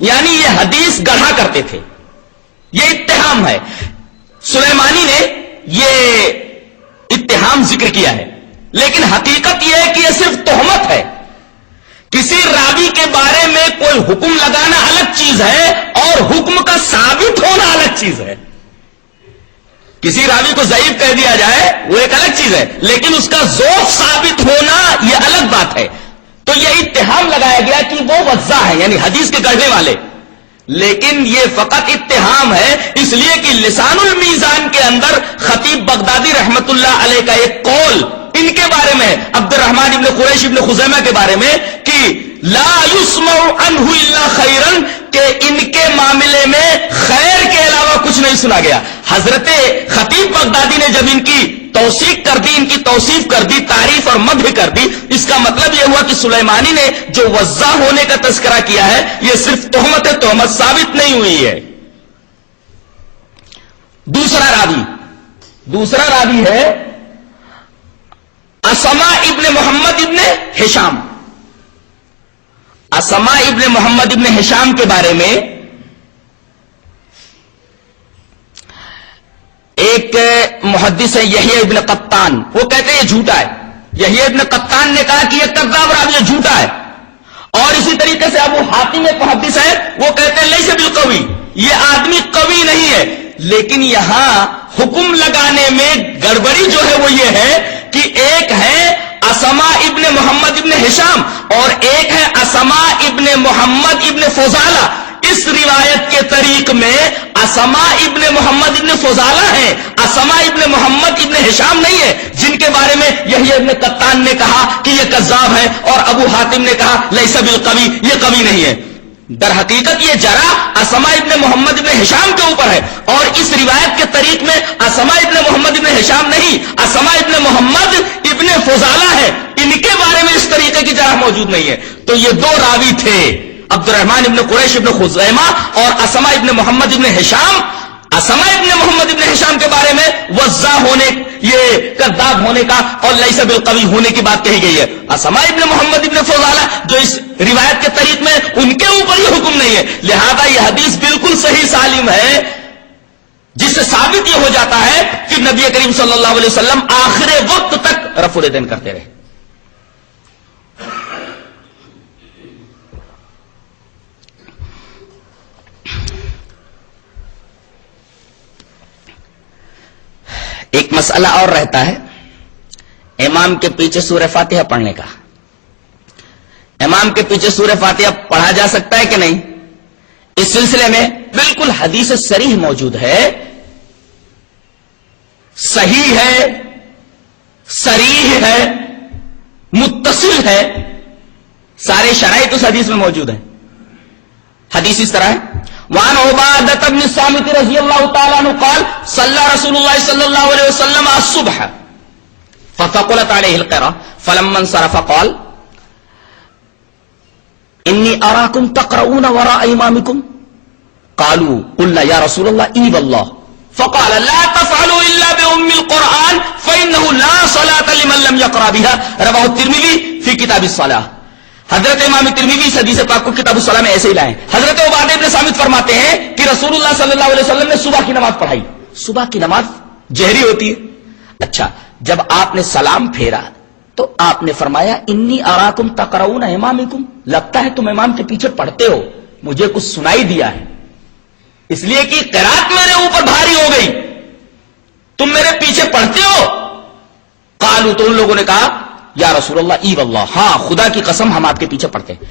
یعنی یہ حدیث گڑھا کرتے تھے، یہ اتہام ہے. سلیمانی نے یہ اتہام ذکر کیا ہے، لیکن حقیقت یہ ہے کہ یہ صرف تہمت ہے. کسی راوی کے بارے میں کوئی حکم لگانا الگ چیز ہے اور حکم کا ثابت ہونا الگ چیز ہے. کسی راوی کو ضعیف کہہ دیا جائے وہ ایک الگ چیز ہے، لیکن اس کا ضعف ثابت ہونا یہ الگ بات ہے. تو یہ اتہام لگایا گیا کہ وہ وضاع ہے، یعنی حدیث کے گڑھنے والے. لیکن یہ فقط اتہام ہے، اس لیے کہ لسان المیزان کے اندر خطیب بغدادی رحمت اللہ علیہ کا ایک قول ان کے بارے میں، عبد الرحمن ابن قریش ابن خزیمہ کے بارے میں، کہ لا یسمع عنہ الا خیرا، کہ ان کے معاملے میں خیر کے علاوہ کچھ نہیں سنا گیا. حضرت خطیب بغدادی نے جب ان کی توثیق کر دی، ان کی توصیف کر دی، تعریف اور مدح کر دی، اس کا مطلب یہ ہوا کہ سلیمانی نے جو وضاع ہونے کا تذکرہ کیا ہے یہ صرف تہمت ہے، تہمت ثابت نہیں ہوئی ہے. دوسرا راوی ہے اسما ابن محمد ابن ہشام. اسما ابن محمد ابن ہشام کے بارے میں ایک محدث ہے یحییٰ ابن قطان، وہ کہتے ہیں یہ جھوٹا ہے. یحییٰ ابن قطان نے کہا کہ یہ کذاب راوی جھوٹا ہے. اور اسی طریقے سے ابو حاتم ایک محدث ہے، وہ کہتے ہیں لیس بالقوی، یہ آدمی قوی نہیں ہے. لیکن یہاں حکم لگانے میں گڑبڑی جو ہے وہ یہ ہے کہ ایک ہے اسما ابن محمد ابن ہشام اور ایک ہے اسما ابن محمد ابن فضالہ. اس روایت کے طریق میں اسما ابن محمد ابن فضالہ ہے, اسما ابن محمد ابن ہشام نہیں ہے, جن کے بارے میں یحیی ابن قطان نے کہا کہ یہ کذاب ہے اور ابو حاتم نے کہا لیس بالقوی, یہ قوی نہیں ہے. در حقیقت یہ جرح اسما ابن محمد ابن ہشام کے اوپر ہے اور اس روایت کے طریق میں اسما ابن محمد ابن ہشام نہیں, اسما ابن محمد ابن فضالہ ہے. ان کے بارے میں اس طریقے کی جرح موجود نہیں ہے. تو یہ دو راوی تھے, عبد الرحمن ابن قریش ابن خزیمہ اور اسما ابن محمد ابن ہشام. اسما ابن محمد ابن ہشام کے بارے میں وضاح ہونے, یہ کذاب ہونے کا اور لیس بالقوی ہونے کی بات کہی گئی ہے. اسما ابن محمد ابن فضالہ جو اس روایت کے طریق میں ان کے اوپر یہ حکم نہیں ہے, لہذا یہ حدیث بالکل صحیح سالم ہے, جس سے ثابت یہ ہو جاتا ہے کہ نبی کریم صلی اللہ علیہ وسلم آخر وقت تک رفع الیدین کرتے رہے. ایک مسئلہ اور رہتا ہے امام کے پیچھے سورہ فاتحہ پڑھنے کا. امام کے پیچھے سورہ فاتحہ پڑھا جا سکتا ہے کہ نہیں؟ اس سلسلے میں بالکل حدیث صریح موجود ہے, صحیح ہے, صریح ہے, متصل ہے, سارے شرائط اس حدیث میں موجود ہیں. حدیث اس طرح ہے, وعن عبادة بن الصامت رضی اللہ تعالیٰ عنہ قال صلی رسول اللہ صلی اللہ علیہ وسلم الصبح فثقلت علیہ القراءة فلما انصرف قال انی اراکم تقرؤون وراء امامکم قالوا قلنا یا رسول اللہ ای واللہ فقال لا تفعلوا الا بأم القرآن فإنه لا صلاة لمن لم يقرأ بها رواه الترمذی فی کتاب الصلاة. حضرت امام ترمذی اس حدیث پاک کو کتاب الصلاة میں ایسے ہی لائے. حضرت عبادہ بن صامت فرماتے ہیں کہ رسول اللہ صلی اللہ علیہ وسلم نے صبح کی نماز پڑھائی. صبح کی نماز جہری ہوتی ہے. اچھا, جب آپ نے سلام پھیرا تو آپ نے فرمایا انی اراکم تقرؤون امامکم, لگتا ہے تم امام کے پیچھے پڑھتے ہو, مجھے کچھ سنائی دیا ہے, اس لیے کہ قرات میرے اوپر بھاری ہو گئی, تم میرے پیچھے پڑھتے ہو. قالوا, تو ان لوگوں نے کہا یا رسول اللہ ای واللہ, ہاں خدا کی قسم ہم آپ کے پیچھے پڑھتے ہیں.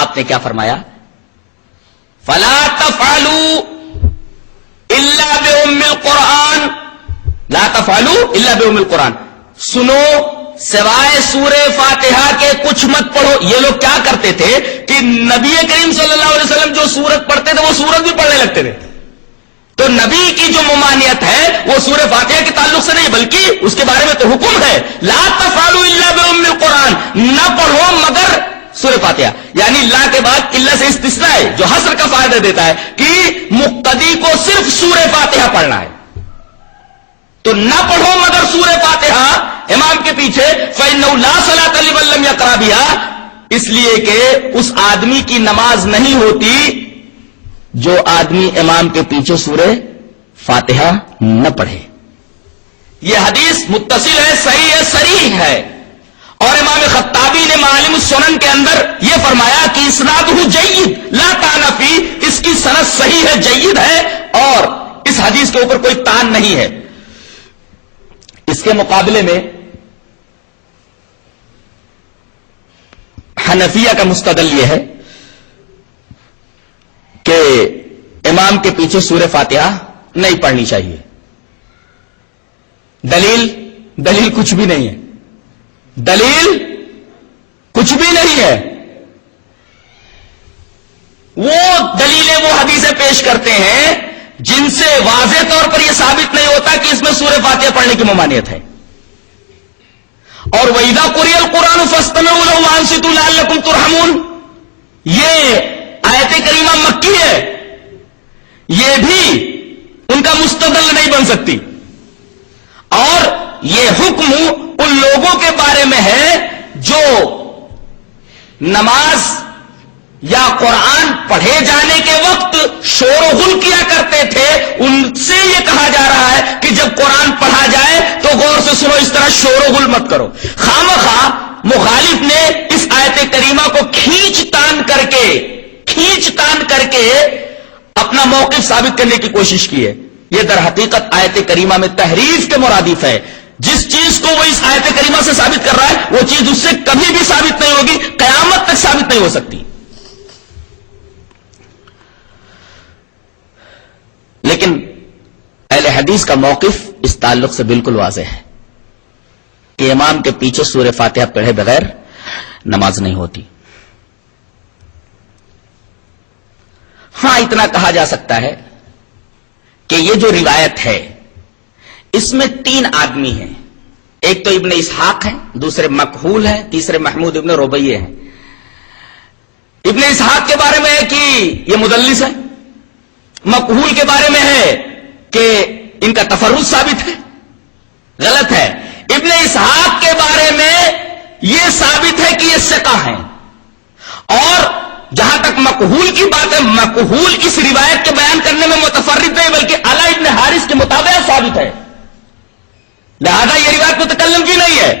آپ نے کیا فرمایا؟ فلا تفعلوا الا بأم القرآن, لا تفعلوا الا بأم القرآن, سنو سوائے سورہ فاتحہ کے کچھ مت پڑھو. یہ لوگ کیا کرتے تھے کہ نبی کریم صلی اللہ علیہ وسلم جو سورت پڑھتے تھے وہ سورت بھی پڑھنے لگتے تھے. تو نبی کی جو ممانعت ہے وہ سورہ فاتحہ کے تعلق سے نہیں, بلکہ اس کے بارے میں تو حکم ہے لا تفعلوا الا بأم القرآن, نہ پڑھو مگر سورہ فاتحہ. یعنی لا کے بعد اللہ سے استثناء ہے جو حصر کا فائدہ دیتا ہے کہ مقتدی کو صرف سورہ فاتحہ پڑھنا ہے. تو نہ پڑھو مگر سورہ فاتحہ امام کے پیچھے, فإنه لا صلاة لمن لم يقرأ بها, اس لیے کہ اس آدمی کی نماز نہیں ہوتی جو آدمی امام کے پیچھے سورہ فاتحہ نہ پڑھے. یہ حدیث متصل ہے, صحیح ہے, صریح ہے. اور امام خطابی نے معالم السنن کے اندر یہ فرمایا کہ اسنادہ جید لا طعن فی, اس کی سند صحیح ہے, جید ہے, اور اس حدیث کے اوپر کوئی طعن نہیں ہے. اس کے مقابلے میں حنفیہ کا مستدل یہ ہے کہ امام کے پیچھے سورہ فاتحہ نہیں پڑھنی چاہیے. دلیل کچھ بھی نہیں ہے, دلیل کچھ بھی نہیں ہے. وہ دلیلیں وہ حدیثیں پیش کرتے ہیں جن سے واضح طور پر یہ ثابت نہیں ہوتا کہ اس میں سورہ فاتحہ پڑھنے کی ممانعت ہے. اور وَإِذَا قُرِئَ الْقُرْآنُ فَاسْتَمِعُوا لَهُ وَأَنصِتُوا لَعَلَّكُمْ تُرْحَمُونَ, یہ آیت کریمہ مکی ہے, یہ بھی ان کا مستدل نہیں بن سکتی. اور یہ حکم ان لوگوں کے بارے میں ہے جو نماز یا قرآن پڑھے جانے کے وقت شور و غل کیا کرتے تھے. ان سے یہ کہا جا رہا ہے کہ جب قرآن پڑھا جائے تو غور سے سنو, اس طرح شور و غل مت کرو. خامخواہ مخالف نے اس آیت کریمہ کو کھینچ تان کر کے اپنا موقف ثابت کرنے کی کوشش کی ہے. یہ در حقیقت آیت کریمہ میں تحریف کے مرادف ہے. جس چیز کو وہ اس آیت کریمہ سے ثابت کر رہا ہے وہ چیز اس سے کبھی بھی ثابت نہیں ہوگی, قیامت تک ثابت نہیں ہو سکتی. لیکن اہل حدیث کا موقف اس تعلق سے بالکل واضح ہے کہ امام کے پیچھے سورہ فاتحہ پڑھے بغیر نماز نہیں ہوتی. ہاں اتنا کہا جا سکتا ہے کہ یہ جو روایت ہے اس میں 3 آدمی ہیں. ایک تو ابن اسحاق ہیں, دوسرے مکحول ہیں, تیسرے محمود ابن ربیع ہیں. ابن اسحاق کے بارے میں ہے کہ یہ مدلس ہے, مکحول کے بارے میں ہے کہ ان کا تفرد ثابت ہے, غلط ہے. ابن اسحاق کے بارے میں یہ ثابت ہے کہ یہ ثقہ ہیں. اور جہاں تک مکحول کی بات ہے, مکحول اس روایت کے بیان کرنے میں متفرد نہیں بلکہ علا ابن حارث کے مطابق ثابت ہے, لہذا یہ روایت متکلم کی نہیں ہے.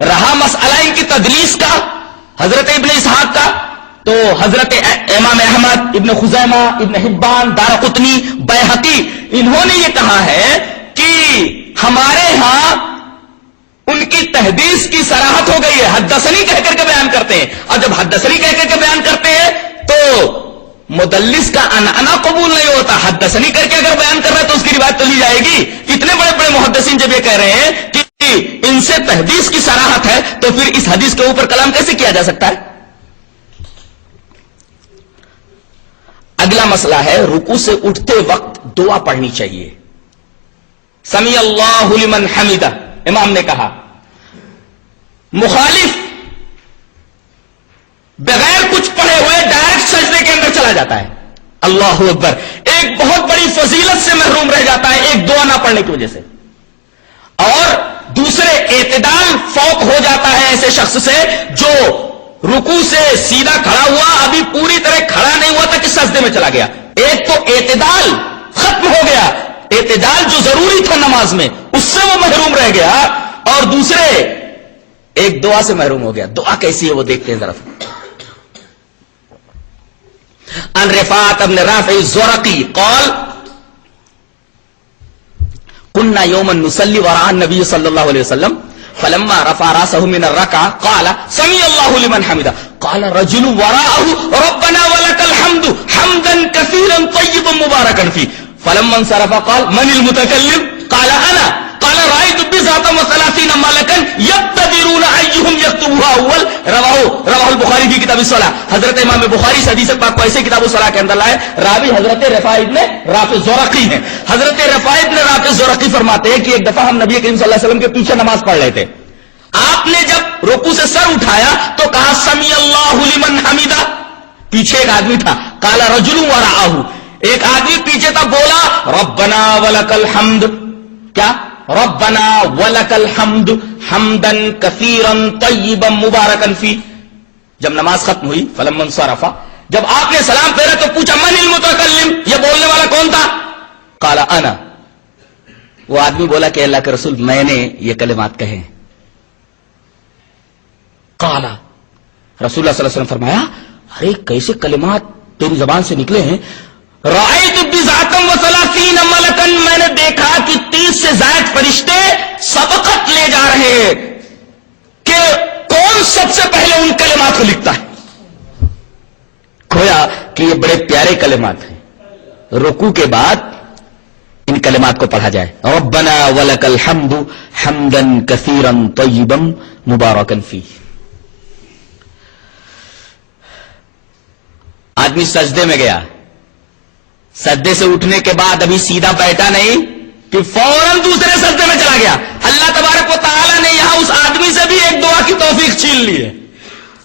رہا مسئلہ ان کی تدلیس کا, حضرت ابن اسحاق کا, تو حضرت امام احمد, ابن خزیمہ, ابن حبان, دارقطنی, بیہقی, انہوں نے یہ کہا ہے کہ ہمارے ہاں ان کی تحدیث کی صراحت ہو گئی ہے, حدثنی کہہ کر کے بیان کرتے ہیں. اور جب حدثنی کہہ کر کے بیان کرتے ہیں تو مدلس کا انعنا قبول نہیں ہوتا. حدثنی کر کے اگر بیان کر رہا ہے تو اس کی روایت تو لی جائے گی. اتنے بڑے بڑے محدثین جب یہ کہہ رہے ہیں کہ ان سے تحدیث کی صراحت ہے تو پھر اس حدیث کے اوپر کلام کیسے کیا جا سکتا ہے؟ اگلا مسئلہ ہے, رکوع سے اٹھتے وقت دعا پڑھنی چاہیے. سمیع اللہ لمن حمدہ امام نے کہا. مخالف بغیر کچھ پڑھے ہوئے ڈائریکٹ سجدے کے اندر چلا جاتا ہے. اللہ اکبر, ایک بہت بڑی فضیلت سے محروم رہ جاتا ہے ایک دعا نہ پڑھنے کی وجہ سے. اور دوسرے اعتدال فوق ہو جاتا ہے ایسے شخص سے جو رکوع سے سیدھا کھڑا ہوا, ابھی پوری طرح کھڑا نہیں ہوا تھا کہ سجدے میں چلا گیا. ایک تو اعتدال ختم ہو گیا, اعتدال جو ضروری تھا نماز میں اس سے وہ محروم رہ گیا, اور دوسرے ایک دعا سے محروم ہو گیا. دعا کیسی ہے وہ دیکھتے ہیں ذرا. عن رفاعة بن رافع الزرقي قال كنا يوما نصلي وراء النبي صلى الله عليه وسلم فلما رفع راسه من الركعة قال سمع الله لمن حمده قال رجل وراءه ربنا ولك الحمد حمدا كثيرا طيبا مباركا فيه فلما انصرف قال من المتكلم قال انا قال رأيت بضعة وثلاثين ملكا يقتدرون أيهم يكتبها أول رواه البخاری في کتاب الصلاة. حضرت امام بخاری سے حدیث پاک کو ایسے کتاب الصلاة کے اندر لائے. راوی حضرت رفاع ابن رافع الزرقی ہیں. حضرت رفاع ابن رافع الزرقی فرماتے ہیں کہ ایک دفعہ ہم نبی کریم صلی اللہ علیہ وسلم کے پیچھے نماز پڑھ رہے تھے. آپ نے جب رکوع سے سر اٹھایا تو کہا سمیع اللہ لمن حمدہ. پیچھے ایک آدمی تھا, قال رجل وراءہ, ایک آدمی پیچھے تھا, بولا ربنا ولک الحمد. کیا؟ ربنا ولک الحمد حمدا کثیرا طیبا مبارکا فی. جب نماز ختم ہوئی فلما انصرف, جب آپ نے سلام پھیرا تو پوچھا من المتکلم, یہ بولنے والا کون تھا؟ قال انا, وہ آدمی بولا کہ اللہ کے رسول میں نے یہ کلمات کہے. قال رسول اللہ صلی اللہ علیہ وسلم فرمایا ارے کیسے کلمات تیری زبان سے نکلے ہیں؟ رأیت بضعة وثلاثین ملکا, میں نے دیکھا کہ 30 سے زائد فرشتے سبقت لے جا رہے ہیں کہ کون سب سے پہلے ان کلمات کو لکھتا ہے. کھویا کہ یہ بڑے پیارے کلمات ہیں, رکوع کے بعد ان کلمات کو پڑھا جائے. ربنا ولک الحمد حمدا کثیرا طیبا مبارکا فیہ. آدمی سجدے میں گیا, سجدے سے اٹھنے کے بعد ابھی سیدھا بیٹھا نہیں کہ فوراً دوسرے سجدے میں چلا گیا. اللہ تبارک و تعالی نے یہاں اس آدمی سے بھی ایک دعا کی توفیق چھین لی ہے.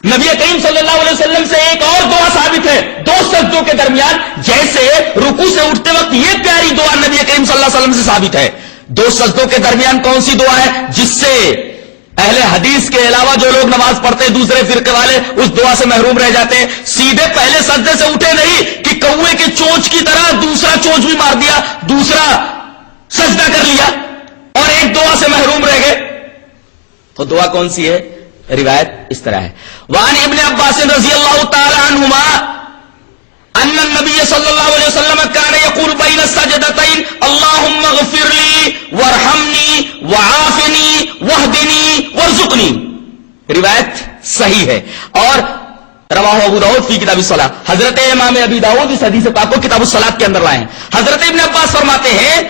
نبی کریم صلی اللہ علیہ وسلم سے ایک اور دعا ثابت ہے 2 سجدوں کے درمیان, جیسے رکوع سے اٹھتے وقت یہ پیاری دعا نبی کریم صلی اللہ علیہ وسلم سے ثابت ہے. 2 سجدوں کے درمیان کون سی دعا ہے جس سے اہل حدیث کے علاوہ جو لوگ نماز پڑھتے ہیں دوسرے فرقے والے اس دعا سے محروم رہ جاتے ہیں؟ سیدھے پہلے سجدے سے اٹھے نہیں کہ کوے کے چونچ کی طرح دوسرا چونچ بھی مار دیا, دوسرا سجدہ کر لیا اور ایک دعا سے محروم رہ گئے. تو دعا کون سی ہے؟ روایت اس طرح ہے. وعن ابن عباس رضی اللہ تعالی عنہما ان النبی صلی اللہ علیہ وسلم کان یقول بین السجدتین اللہم اغفر لی وارحمنی وعافنی واہدنی وارزقنی. روایت صحیح ہے. اور رواہ ابو داؤد فی کتاب الصلاۃ. حضرت امام ابی داؤد اس حدیث پاک کو کتاب الصلاۃ کے اندر لائے ہیں. حضرت ابن عباس فرماتے ہیں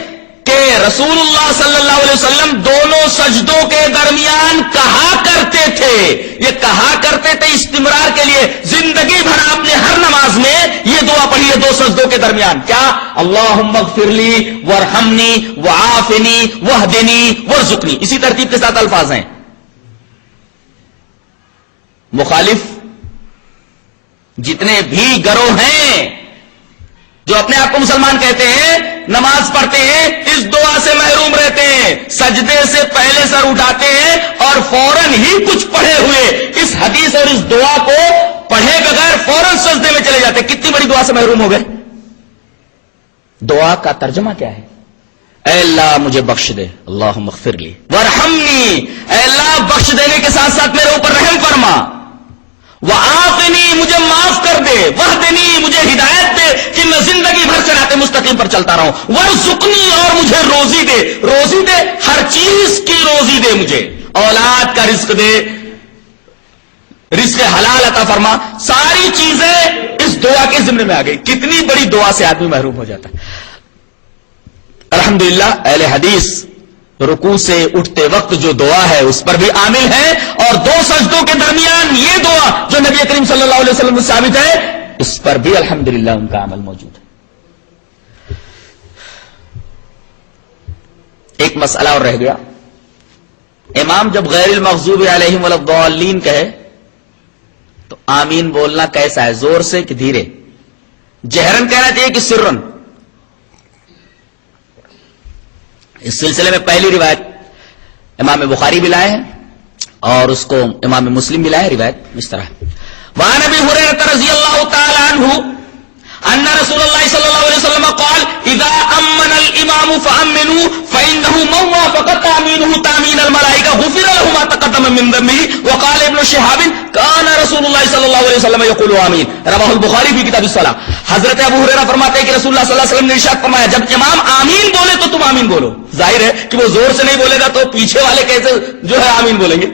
کہ رسول اللہ صلی اللہ علیہ وسلم دونوں سجدوں کے درمیان کہا کرتے تھے. یہ کہا کرتے تھے استمرار کے لیے. زندگی بھر آپ نے ہر نماز میں یہ دعا پڑھی ہے 2 سجدوں کے درمیان. کیا؟ اللہم اغفر لی وارحمنی وعافنی واہدنی وارزقنی. اسی ترتیب کے ساتھ الفاظ ہیں. مخالف جتنے بھی گروہ ہیں جو اپنے آپ کو مسلمان کہتے ہیں، نماز پڑھتے ہیں، اس دعا سے محروم رہتے ہیں. سجدے سے پہلے سر اٹھاتے ہیں اور فوراً ہی کچھ پڑھے ہوئے اس حدیث اور اس دعا کو پڑھے بغیر فوراً سجدے میں چلے جاتے ہیں. کتنی بڑی دعا سے محروم ہو گئے. دعا کا ترجمہ کیا ہے؟ اے اللہ مجھے بخش دے، اللہم اغفر لی وارحمنی، اے اللہ بخش دینے کے ساتھ ساتھ میرے اوپر رحم فرما. وعافنی، مجھے معاف کر دے. واہدنی، مجھے ہدایت دے کہ میں زندگی بھر صراط مستقیم پر چلتا رہوں. وارزقنی، اور مجھے روزی دے. روزی دے، ہر چیز کی روزی دے. مجھے اولاد کا رزق دے، رزق حلال عطا فرما. ساری چیزیں اس دعا کے ذمہ میں آ گئی. کتنی بڑی دعا سے آدمی محروم ہو جاتا ہے. الحمدللہ اہل حدیث رکوع سے اٹھتے وقت جو دعا ہے اس پر بھی عامل ہے، اور 2 سجدوں کے درمیان یہ دعا جو نبی کریم صلی اللہ علیہ وسلم سے ثابت ہے اس پر بھی الحمدللہ ان کا عمل موجود ہے. ایک مسئلہ اور رہ گیا. امام جب غیر المغضوب علیہم ولا الضالین کہے تو آمین بولنا کیسا ہے؟ زور سے کہ دھیرے؟ جہرن کہنا چاہیے کہ سرن؟ اس سلسلے میں پہلی روایت امام بخاری بھی لائے ہیں اور اس کو امام مسلم بھی لائے. روایت اس طرح ہے. وعن ابی ہریرہ رضی اللہ تعالی عنہ ان رسول اللہ صلی اللہ علیہ وسلم قال اذا امن الامام فامنوا فانه من وافق تامینه تامین الملائکہ غفر له ما تقدم من ذنبه. وقال ابن شهاب كان رسول اللہ صلی اللہ علیہ وسلم یقول آمین. رواہ البخاری فی کتاب الصلاۃ. حضرت ابو ہریرہ فرماتے ہیں کہ رسول اللہ صلی اللہ علیہ وسلم نے ارشاد فرمایا جب امام آمین بولے تو تم آمین بولو. ظاہر ہے کہ وہ زور سے نہیں بولے گا تو پیچھے والے کیسے جو ہے آمین بولیں گے؟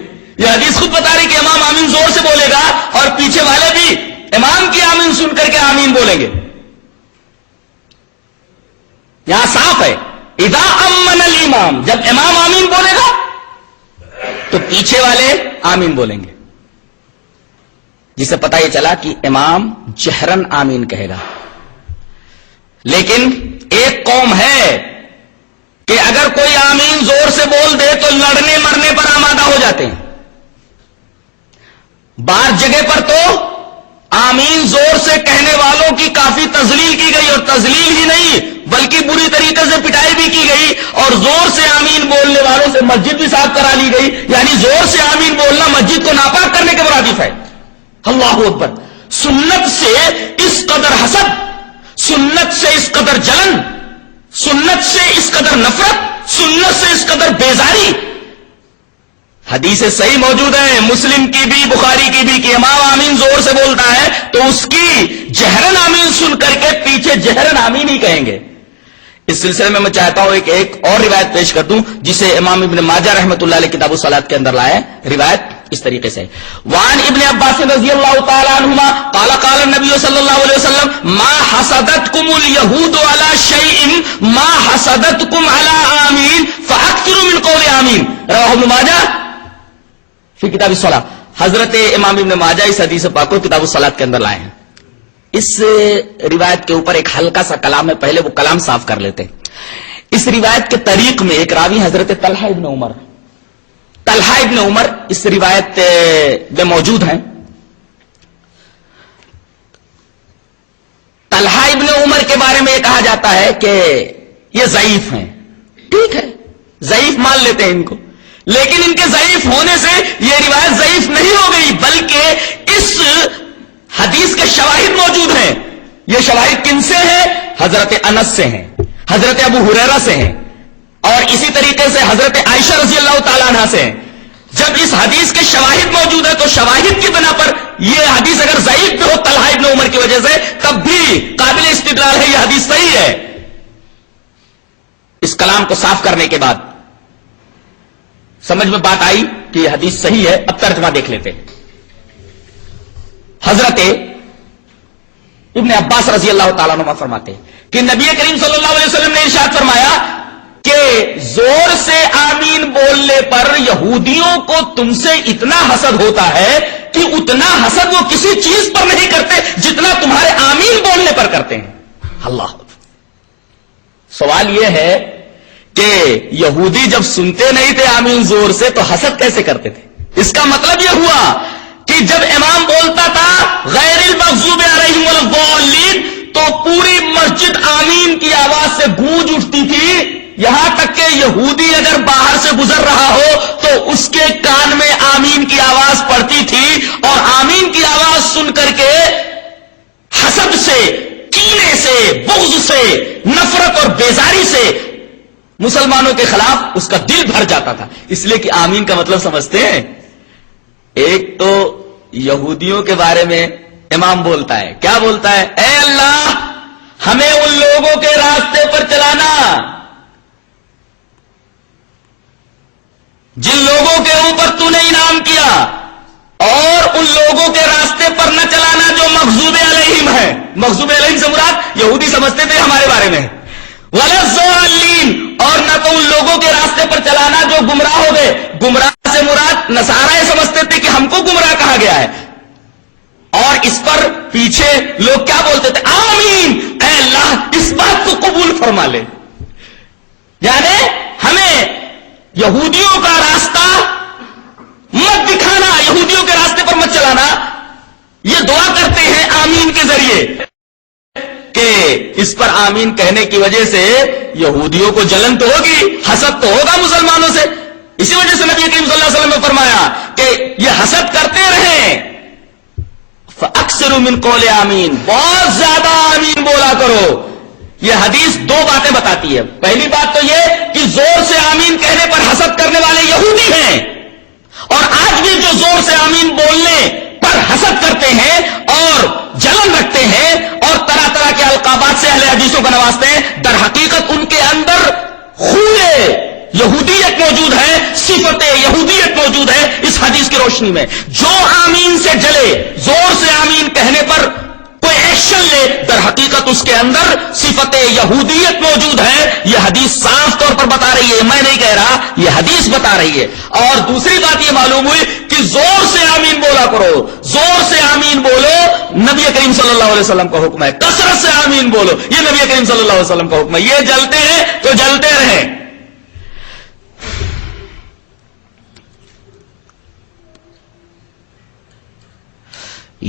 یہ حدیث خود بتا رہی کہ امام آمین زور سے بولے گا اور پیچھے والے بھی امام کی آمین سن کر کے آمین بولیں گے. یہاں صاف ہے اذا امن الامام، جب امام آمین بولے گا تو پیچھے والے آمین بولیں گے، جس سے پتہ یہ چلا کہ امام جہرن آمین کہے گا. لیکن ایک قوم ہے کہ اگر کوئی آمین زور سے بول دے تو لڑنے مرنے پر آمادہ ہو جاتے ہیں. بعض جگہ پر تو آمین زور سے کہنے والوں کی کافی تذلیل کی گئی، اور تذلیل ہی نہیں بلکہ بری طریقے سے پٹائی بھی کی گئی، اور زور سے آمین بولنے والوں سے مسجد بھی صاف کرا لی گئی. یعنی زور سے آمین بولنا مسجد کو ناپاک کرنے کے مرادف ہے. اللہ اکبر. سنت سے اس قدر حسد، سنت سے اس قدر جلن، سنت سے اس قدر نفرت، سنت سے اس قدر بیزاری. حدیث صحیح موجود ہے، مسلم کی بھی بخاری کی بھی، کہ امام آمین زور سے بولتا ہے تو اس کی جہرن آمین سن کر کے پیچھے جہرن آمین ہی کہیں گے. اس سلسلے میں چاہتا ہوں ایک اور روایت پیش کر دوں جسے امام ابن ماجہ رحمۃ اللہ علیہ کتاب الصلاۃ کے اندر لائے. روایت اس طریقے سے وعن ابن عباس رضی اللہ تعالی عنہما قال قال النبی صلی اللہ علیہ وسلم ما حسدتکم اليہود علی شیء ما حسدتکم علی آمین فاکثروا من قول آمین. رواہ ابن ماجہ فی کتاب الصلاۃ. حضرت امام ابن ماجہ اس حدیث پاک کو کتاب الصلاۃ کے اندر لائے ہیں. اس روایت کے اوپر ایک ہلکا سا کلام ہے، پہلے وہ کلام صاف کر لیتے ہیں. اس روایت کے طریق میں ایک راوی حضرت طلحہ ابن عمر اس روایت میں موجود ہیں. طلحہ ابن عمر کے بارے میں یہ کہا جاتا ہے کہ یہ ضعیف ہیں. ٹھیک ہے، ضعیف مان لیتے ہیں ان کو، لیکن ان کے ضعیف ہونے سے یہ روایت ضعیف نہیں ہو گئی، بلکہ اس حدیث کے شواہد موجود ہیں. یہ شواہد کن سے ہیں؟ حضرت انس سے ہیں، حضرت ابو ہریرہ سے ہیں، اور اسی طریقے سے حضرت عائشہ رضی اللہ تعالیٰ عنہ سے ہیں. جب اس حدیث کے شواہد موجود ہیں تو شواہد کی بنا پر یہ حدیث اگر ضعیف بھی ہو طلحہ ابن عمر کی وجہ سے تب بھی قابل استدلال ہے، یہ حدیث صحیح ہے۔ اس کلام کو صاف کرنے کے بعد سمجھ میں بات آئی کہ یہ حدیث صحیح ہے۔ اب ترجمہ دیکھ لیتے ہیں۔ حضرت ابن عباس رضی اللہ تعالیٰ عنہ فرماتے ہیں کہ نبی کریم صلی اللہ علیہ وسلم نے ارشاد فرمایا کہ زور سے آمین بولنے پر یہودیوں کو تم سے اتنا حسد ہوتا ہے کہ اتنا حسد وہ کسی چیز پر نہیں کرتے جتنا تمہارے آمین بولنے پر کرتے ہیں۔ اللہ، سوال یہ ہے کہ یہودی جب سنتے نہیں تھے آمین زور سے تو حسد کیسے کرتے تھے؟ اس کا مطلب یہ ہوا کہ جب امام بولتا تھا غیر المغضوب علیہم ولا الضالین تو پوری مسجد آمین کی آواز سے گونج اٹھتی تھی، یہاں تک کہ یہودی اگر باہر سے گزر رہا ہو تو اس کے کان میں آمین کی آواز پڑتی تھی، اور آمین کی آواز سن کر کے حسد سے، کینے سے، بغض سے، نفرت اور بیزاری سے مسلمانوں کے خلاف اس کا دل بھر جاتا تھا۔ اس لیے کہ آمین کا مطلب سمجھتے ہیں؟ ایک تو یہودیوں کے بارے میں امام بولتا ہے، کیا بولتا ہے؟ اے اللہ ہمیں ان لوگوں کے راستے پر چلانا جن لوگوں کے اوپر تو نے انعام کیا، اور ان لوگوں کے راستے پر نہ چلانا جو مغضوب علیہم ہے۔ مغضوب علیہم سے مراد یہودی سمجھتے تھے ہمارے بارے میں، ولا الضالین، اور نہ تو ان لوگوں کے راستے پر چلانا جو گمراہ ہو گئے۔ گمراہ سے مراد نصارہ سمجھتے تھے کہ ہم کو گمراہ کہا گیا ہے، اور اس پر پیچھے لوگ کیا بولتے تھے؟ آمین، اے اللہ اس بات کو قبول فرما لے۔ یعنی ہمیں یہودیوں کا راستہ مت دکھانا، یہودیوں کے راستے پر مت چلانا۔ یہ دعا کرتے ہیں آمین کے ذریعے کہ اس پر آمین کہنے کی وجہ سے یہودیوں کو جلن تو ہوگی، حسد تو ہوگا مسلمانوں سے۔ اسی وجہ سے نبی کریم صلی اللہ علیہ وسلم نے فرمایا کہ یہ حسد کرتے رہیں، فَأَكْثِرُوا مِنْ قَوْلِ آمین، بہت زیادہ آمین بولا کرو۔ یہ حدیث دو باتیں بتاتی ہے۔ پہلی بات تو یہ کہ زور سے آمین کہنے پر حسد کرنے والے یہودی ہیں، اور آج بھی جو زور سے آمین بولنے پر حسد کرتے ہیں اور جلن رکھتے ہیں اور طرح طرح کے القابات سے اہل حدیثوں کو نوازتے ہیں، در حقیقت ان کے اندر خون یہودیت موجود ہے، صفت یہودیت موجود ہے۔ اس حدیث کی روشنی میں جو آمین سے جلے، زور سے آمین کہنے پر کوئی ایکشن لے، در حقیقت اس کے اندر صفت یہودیت موجود ہے۔ یہ حدیث صاف طور پر بتا رہی ہے، میں نہیں کہہ رہا، یہ حدیث بتا رہی ہے۔ اور دوسری بات یہ معلوم ہوئی کہ زور سے آمین بولا کرو، زور سے آمین بولو، نبی کریم صلی اللہ علیہ وسلم کا حکم ہے۔ کثرت سے آمین بولو، یہ نبی کریم صلی اللہ علیہ وسلم کا حکم ہے۔ یہ جلتے ہیں تو جلتے رہیں۔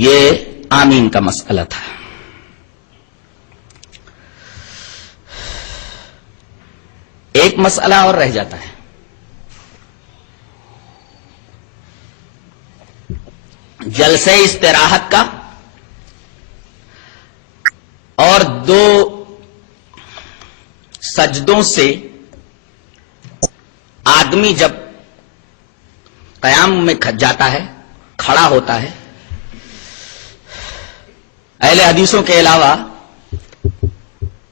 یہ آمین کا مسئلہ تھا۔ ایک مسئلہ اور رہ جاتا ہے، جلسے استراحت کا، اور دو سجدوں سے آدمی جب قیام میں جاتا ہے، کھڑا ہوتا ہے، اہل حدیثوں کے علاوہ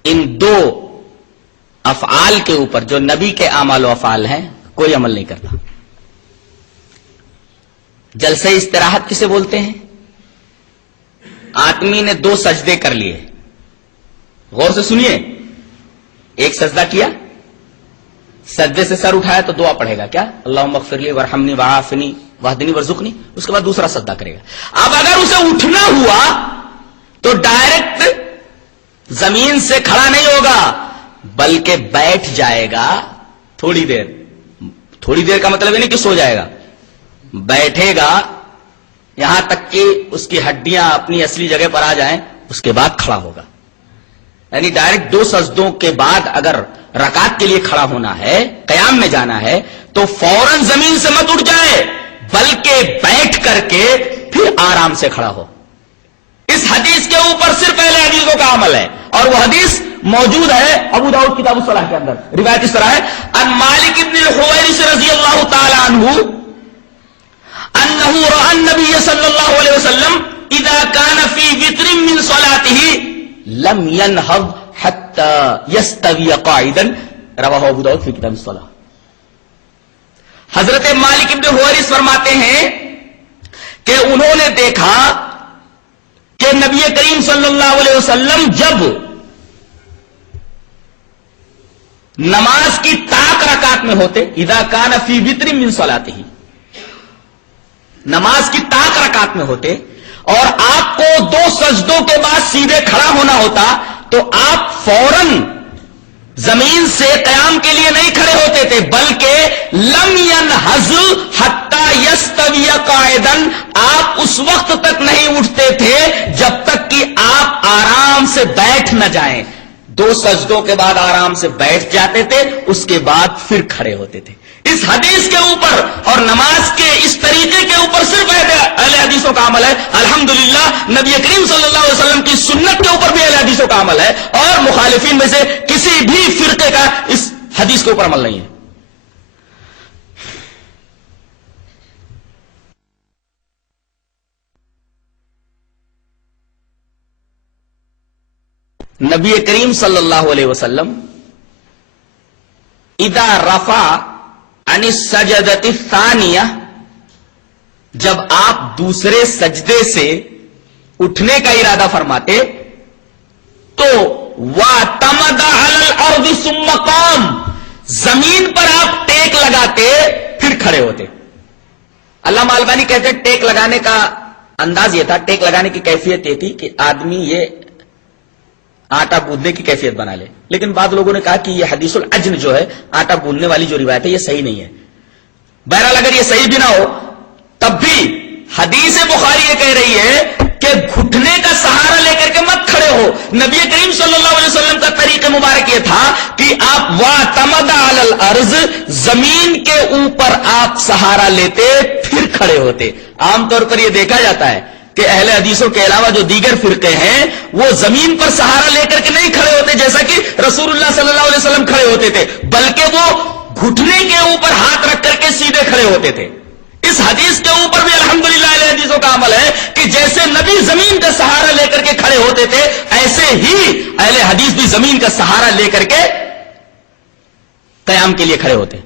ان دو افعال کے اوپر جو نبی کے اعمال و افعال ہیں کوئی عمل نہیں کرتا۔ جلسے استراحت کسے بولتے ہیں؟ آدمی نے دو سجدے کر لیے، غور سے سنیے، ایک سجدہ کیا، سجدے سے سر اٹھایا تو دعا پڑھے گا، کیا؟ اللہم اغفر لی وارحمنی وعافنی واہدنی وارزقنی۔ اس کے بعد دوسرا سجدہ کرے گا۔ اب اگر اسے اٹھنا ہوا تو ڈائریکٹ زمین سے کھڑا نہیں ہوگا، بلکہ بیٹھ جائے گا تھوڑی دیر۔ تھوڑی دیر کا مطلب یہ نہیں کہ سو جائے گا، بیٹھے گا یہاں تک کہ اس کی ہڈیاں اپنی اصلی جگہ پر آ جائیں، اس کے بعد کھڑا ہوگا۔ یعنی ڈائریکٹ دو سجدوں کے بعد اگر رکعت کے لیے کھڑا ہونا ہے، قیام میں جانا ہے، تو فوراً زمین سے مت اٹھ جائے، بلکہ بیٹھ کر کے پھر آرام سے کھڑا ہو۔ اس حدیث کے اوپر صرف اہل حدیثوں کا عمل ہے، اور وہ حدیث موجود ہے ابو داؤد کتاب الصلاۃ کے اندر۔ روایت اس طرح ہے، ان مالک ابن الحویرث رضی اللہ تعالی عنہ انه رأى النبي صلى الله عليه وسلم اذا كان في وتر من صلاته لم ينهض حتى يستوي قاعدا رواه ابو داؤد في کتاب الصلاة. حضرت مالک ابن حویرث فرماتے ہیں کہ انہوں نے دیکھا کہ نبی کریم صلی اللہ علیہ وسلم جب نماز کی طاق رکعت میں ہوتے، اذا کان فی وتر من صلاتہ، نماز کی طاق رکعت میں ہوتے اور آپ کو 2 سجدوں کے بعد سیدھے کھڑا ہونا ہوتا تو آپ فوراً زمین سے قیام کے لیے نہیں کھڑے ہوتے تھے، بلکہ لم ينہض حتی یستوی قاعدا، آپ اس وقت تک نہیں اٹھتے تھے جب تک کہ آپ آرام سے بیٹھ نہ جائیں. 2 سجدوں کے بعد آرام سے بیٹھ جاتے تھے، اس کے بعد پھر کھڑے ہوتے تھے. اس حدیث کے اوپر اور نماز کے اس طریقے کے اوپر صرف اہل حدیثوں کا عمل ہے. الحمدللہ نبی کریم صلی اللہ علیہ وسلم کی سنت کے اوپر بھی اہل حدیثوں کا عمل ہے، اور مخالفین میں سے کسی بھی فرقے کا اس حدیث کے اوپر عمل نہیں ہے. نبی کریم صلی اللہ علیہ وسلم اذا رفع عن السجدۃ الثانیہ، جب آپ دوسرے سجدے سے اٹھنے کا ارادہ فرماتے تو واعتمد علی الارض ثم قام، زمین پر آپ ٹیک لگاتے پھر کھڑے ہوتے. علامہ البانی کہتے ہیں ٹیک لگانے کا انداز یہ تھا، ٹیک لگانے کی کیفیت یہ تھی کہ آدمی یہ آٹا گوندنے کی کیفیت بنا لے. لیکن بعض لوگوں نے کہا کہ یہ حدیث العجن جو ہے، آٹا گوندنے والی جو روایت ہے، یہ صحیح نہیں ہے. بہرحال اگر یہ صحیح بھی نہ ہو تب بھی حدیث بخاری یہ کہہ رہی ہے کہ گھٹنے کا سہارا لے کر کے مت کھڑے ہو. نبی کریم صلی اللہ علیہ وسلم کا طریقہ مبارک یہ تھا کہ آپ واعتمد علی الارض، زمین کے اوپر آپ سہارا لیتے پھر کھڑے ہوتے. عام طور پر یہ دیکھا جاتا ہے کہ اہل حدیثوں کے علاوہ جو دیگر فرقے ہیں وہ زمین پر سہارا لے کر کے نہیں کھڑے ہوتے جیسا کہ رسول اللہ صلی اللہ علیہ وسلم کھڑے ہوتے تھے، بلکہ وہ گھٹنے کے اوپر ہاتھ رکھ کر کے سیدھے کھڑے ہوتے تھے. اس حدیث کے اوپر بھی الحمدللہ اہل حدیثوں کا عمل ہے کہ جیسے نبی زمین کا سہارا لے کر کے کھڑے ہوتے تھے، ایسے ہی اہل حدیث بھی زمین کا سہارا لے کر کے قیام کے لیے کھڑے ہوتے.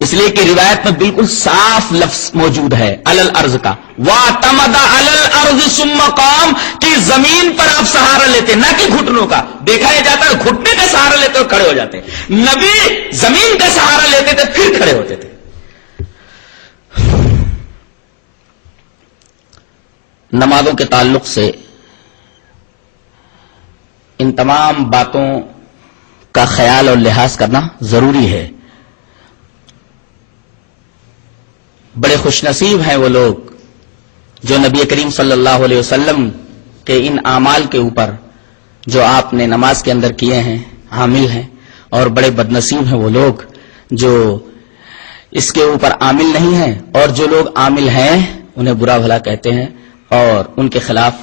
اس لیے کہ روایت میں بالکل صاف لفظ موجود ہے علی الارض کا، واعتمد علی الارض ثم قام، کہ زمین پر آپ سہارا لیتے، نہ کہ گھٹنوں کا. دیکھا یہ جاتا ہے گھٹنے کا سہارا لیتے اور کھڑے ہو جاتے. نبی زمین کا سہارا لیتے تھے پھر کھڑے ہوتے تھے. نمازوں کے تعلق سے ان تمام باتوں کا خیال اور لحاظ کرنا ضروری ہے. بڑے خوش نصیب ہیں وہ لوگ جو نبی کریم صلی اللہ علیہ وسلم کے ان اعمال کے اوپر جو آپ نے نماز کے اندر کیے ہیں عامل ہیں، اور بڑے بد نصیب ہیں وہ لوگ جو اس کے اوپر عامل نہیں ہیں، اور جو لوگ عامل ہیں انہیں برا بھلا کہتے ہیں اور ان کے خلاف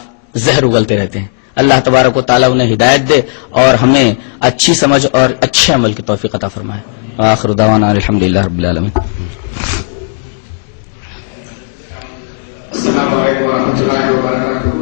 زہر اگلتے رہتے ہیں. اللہ تبارک و تعالیٰ انہیں ہدایت دے اور ہمیں اچھی سمجھ اور اچھے عمل کی توفیق عطا فرمائے. آخر دعوانا الحمدللہ رب العالمین. السلام علیکم ورحمۃ اللہ وبرکاتہ.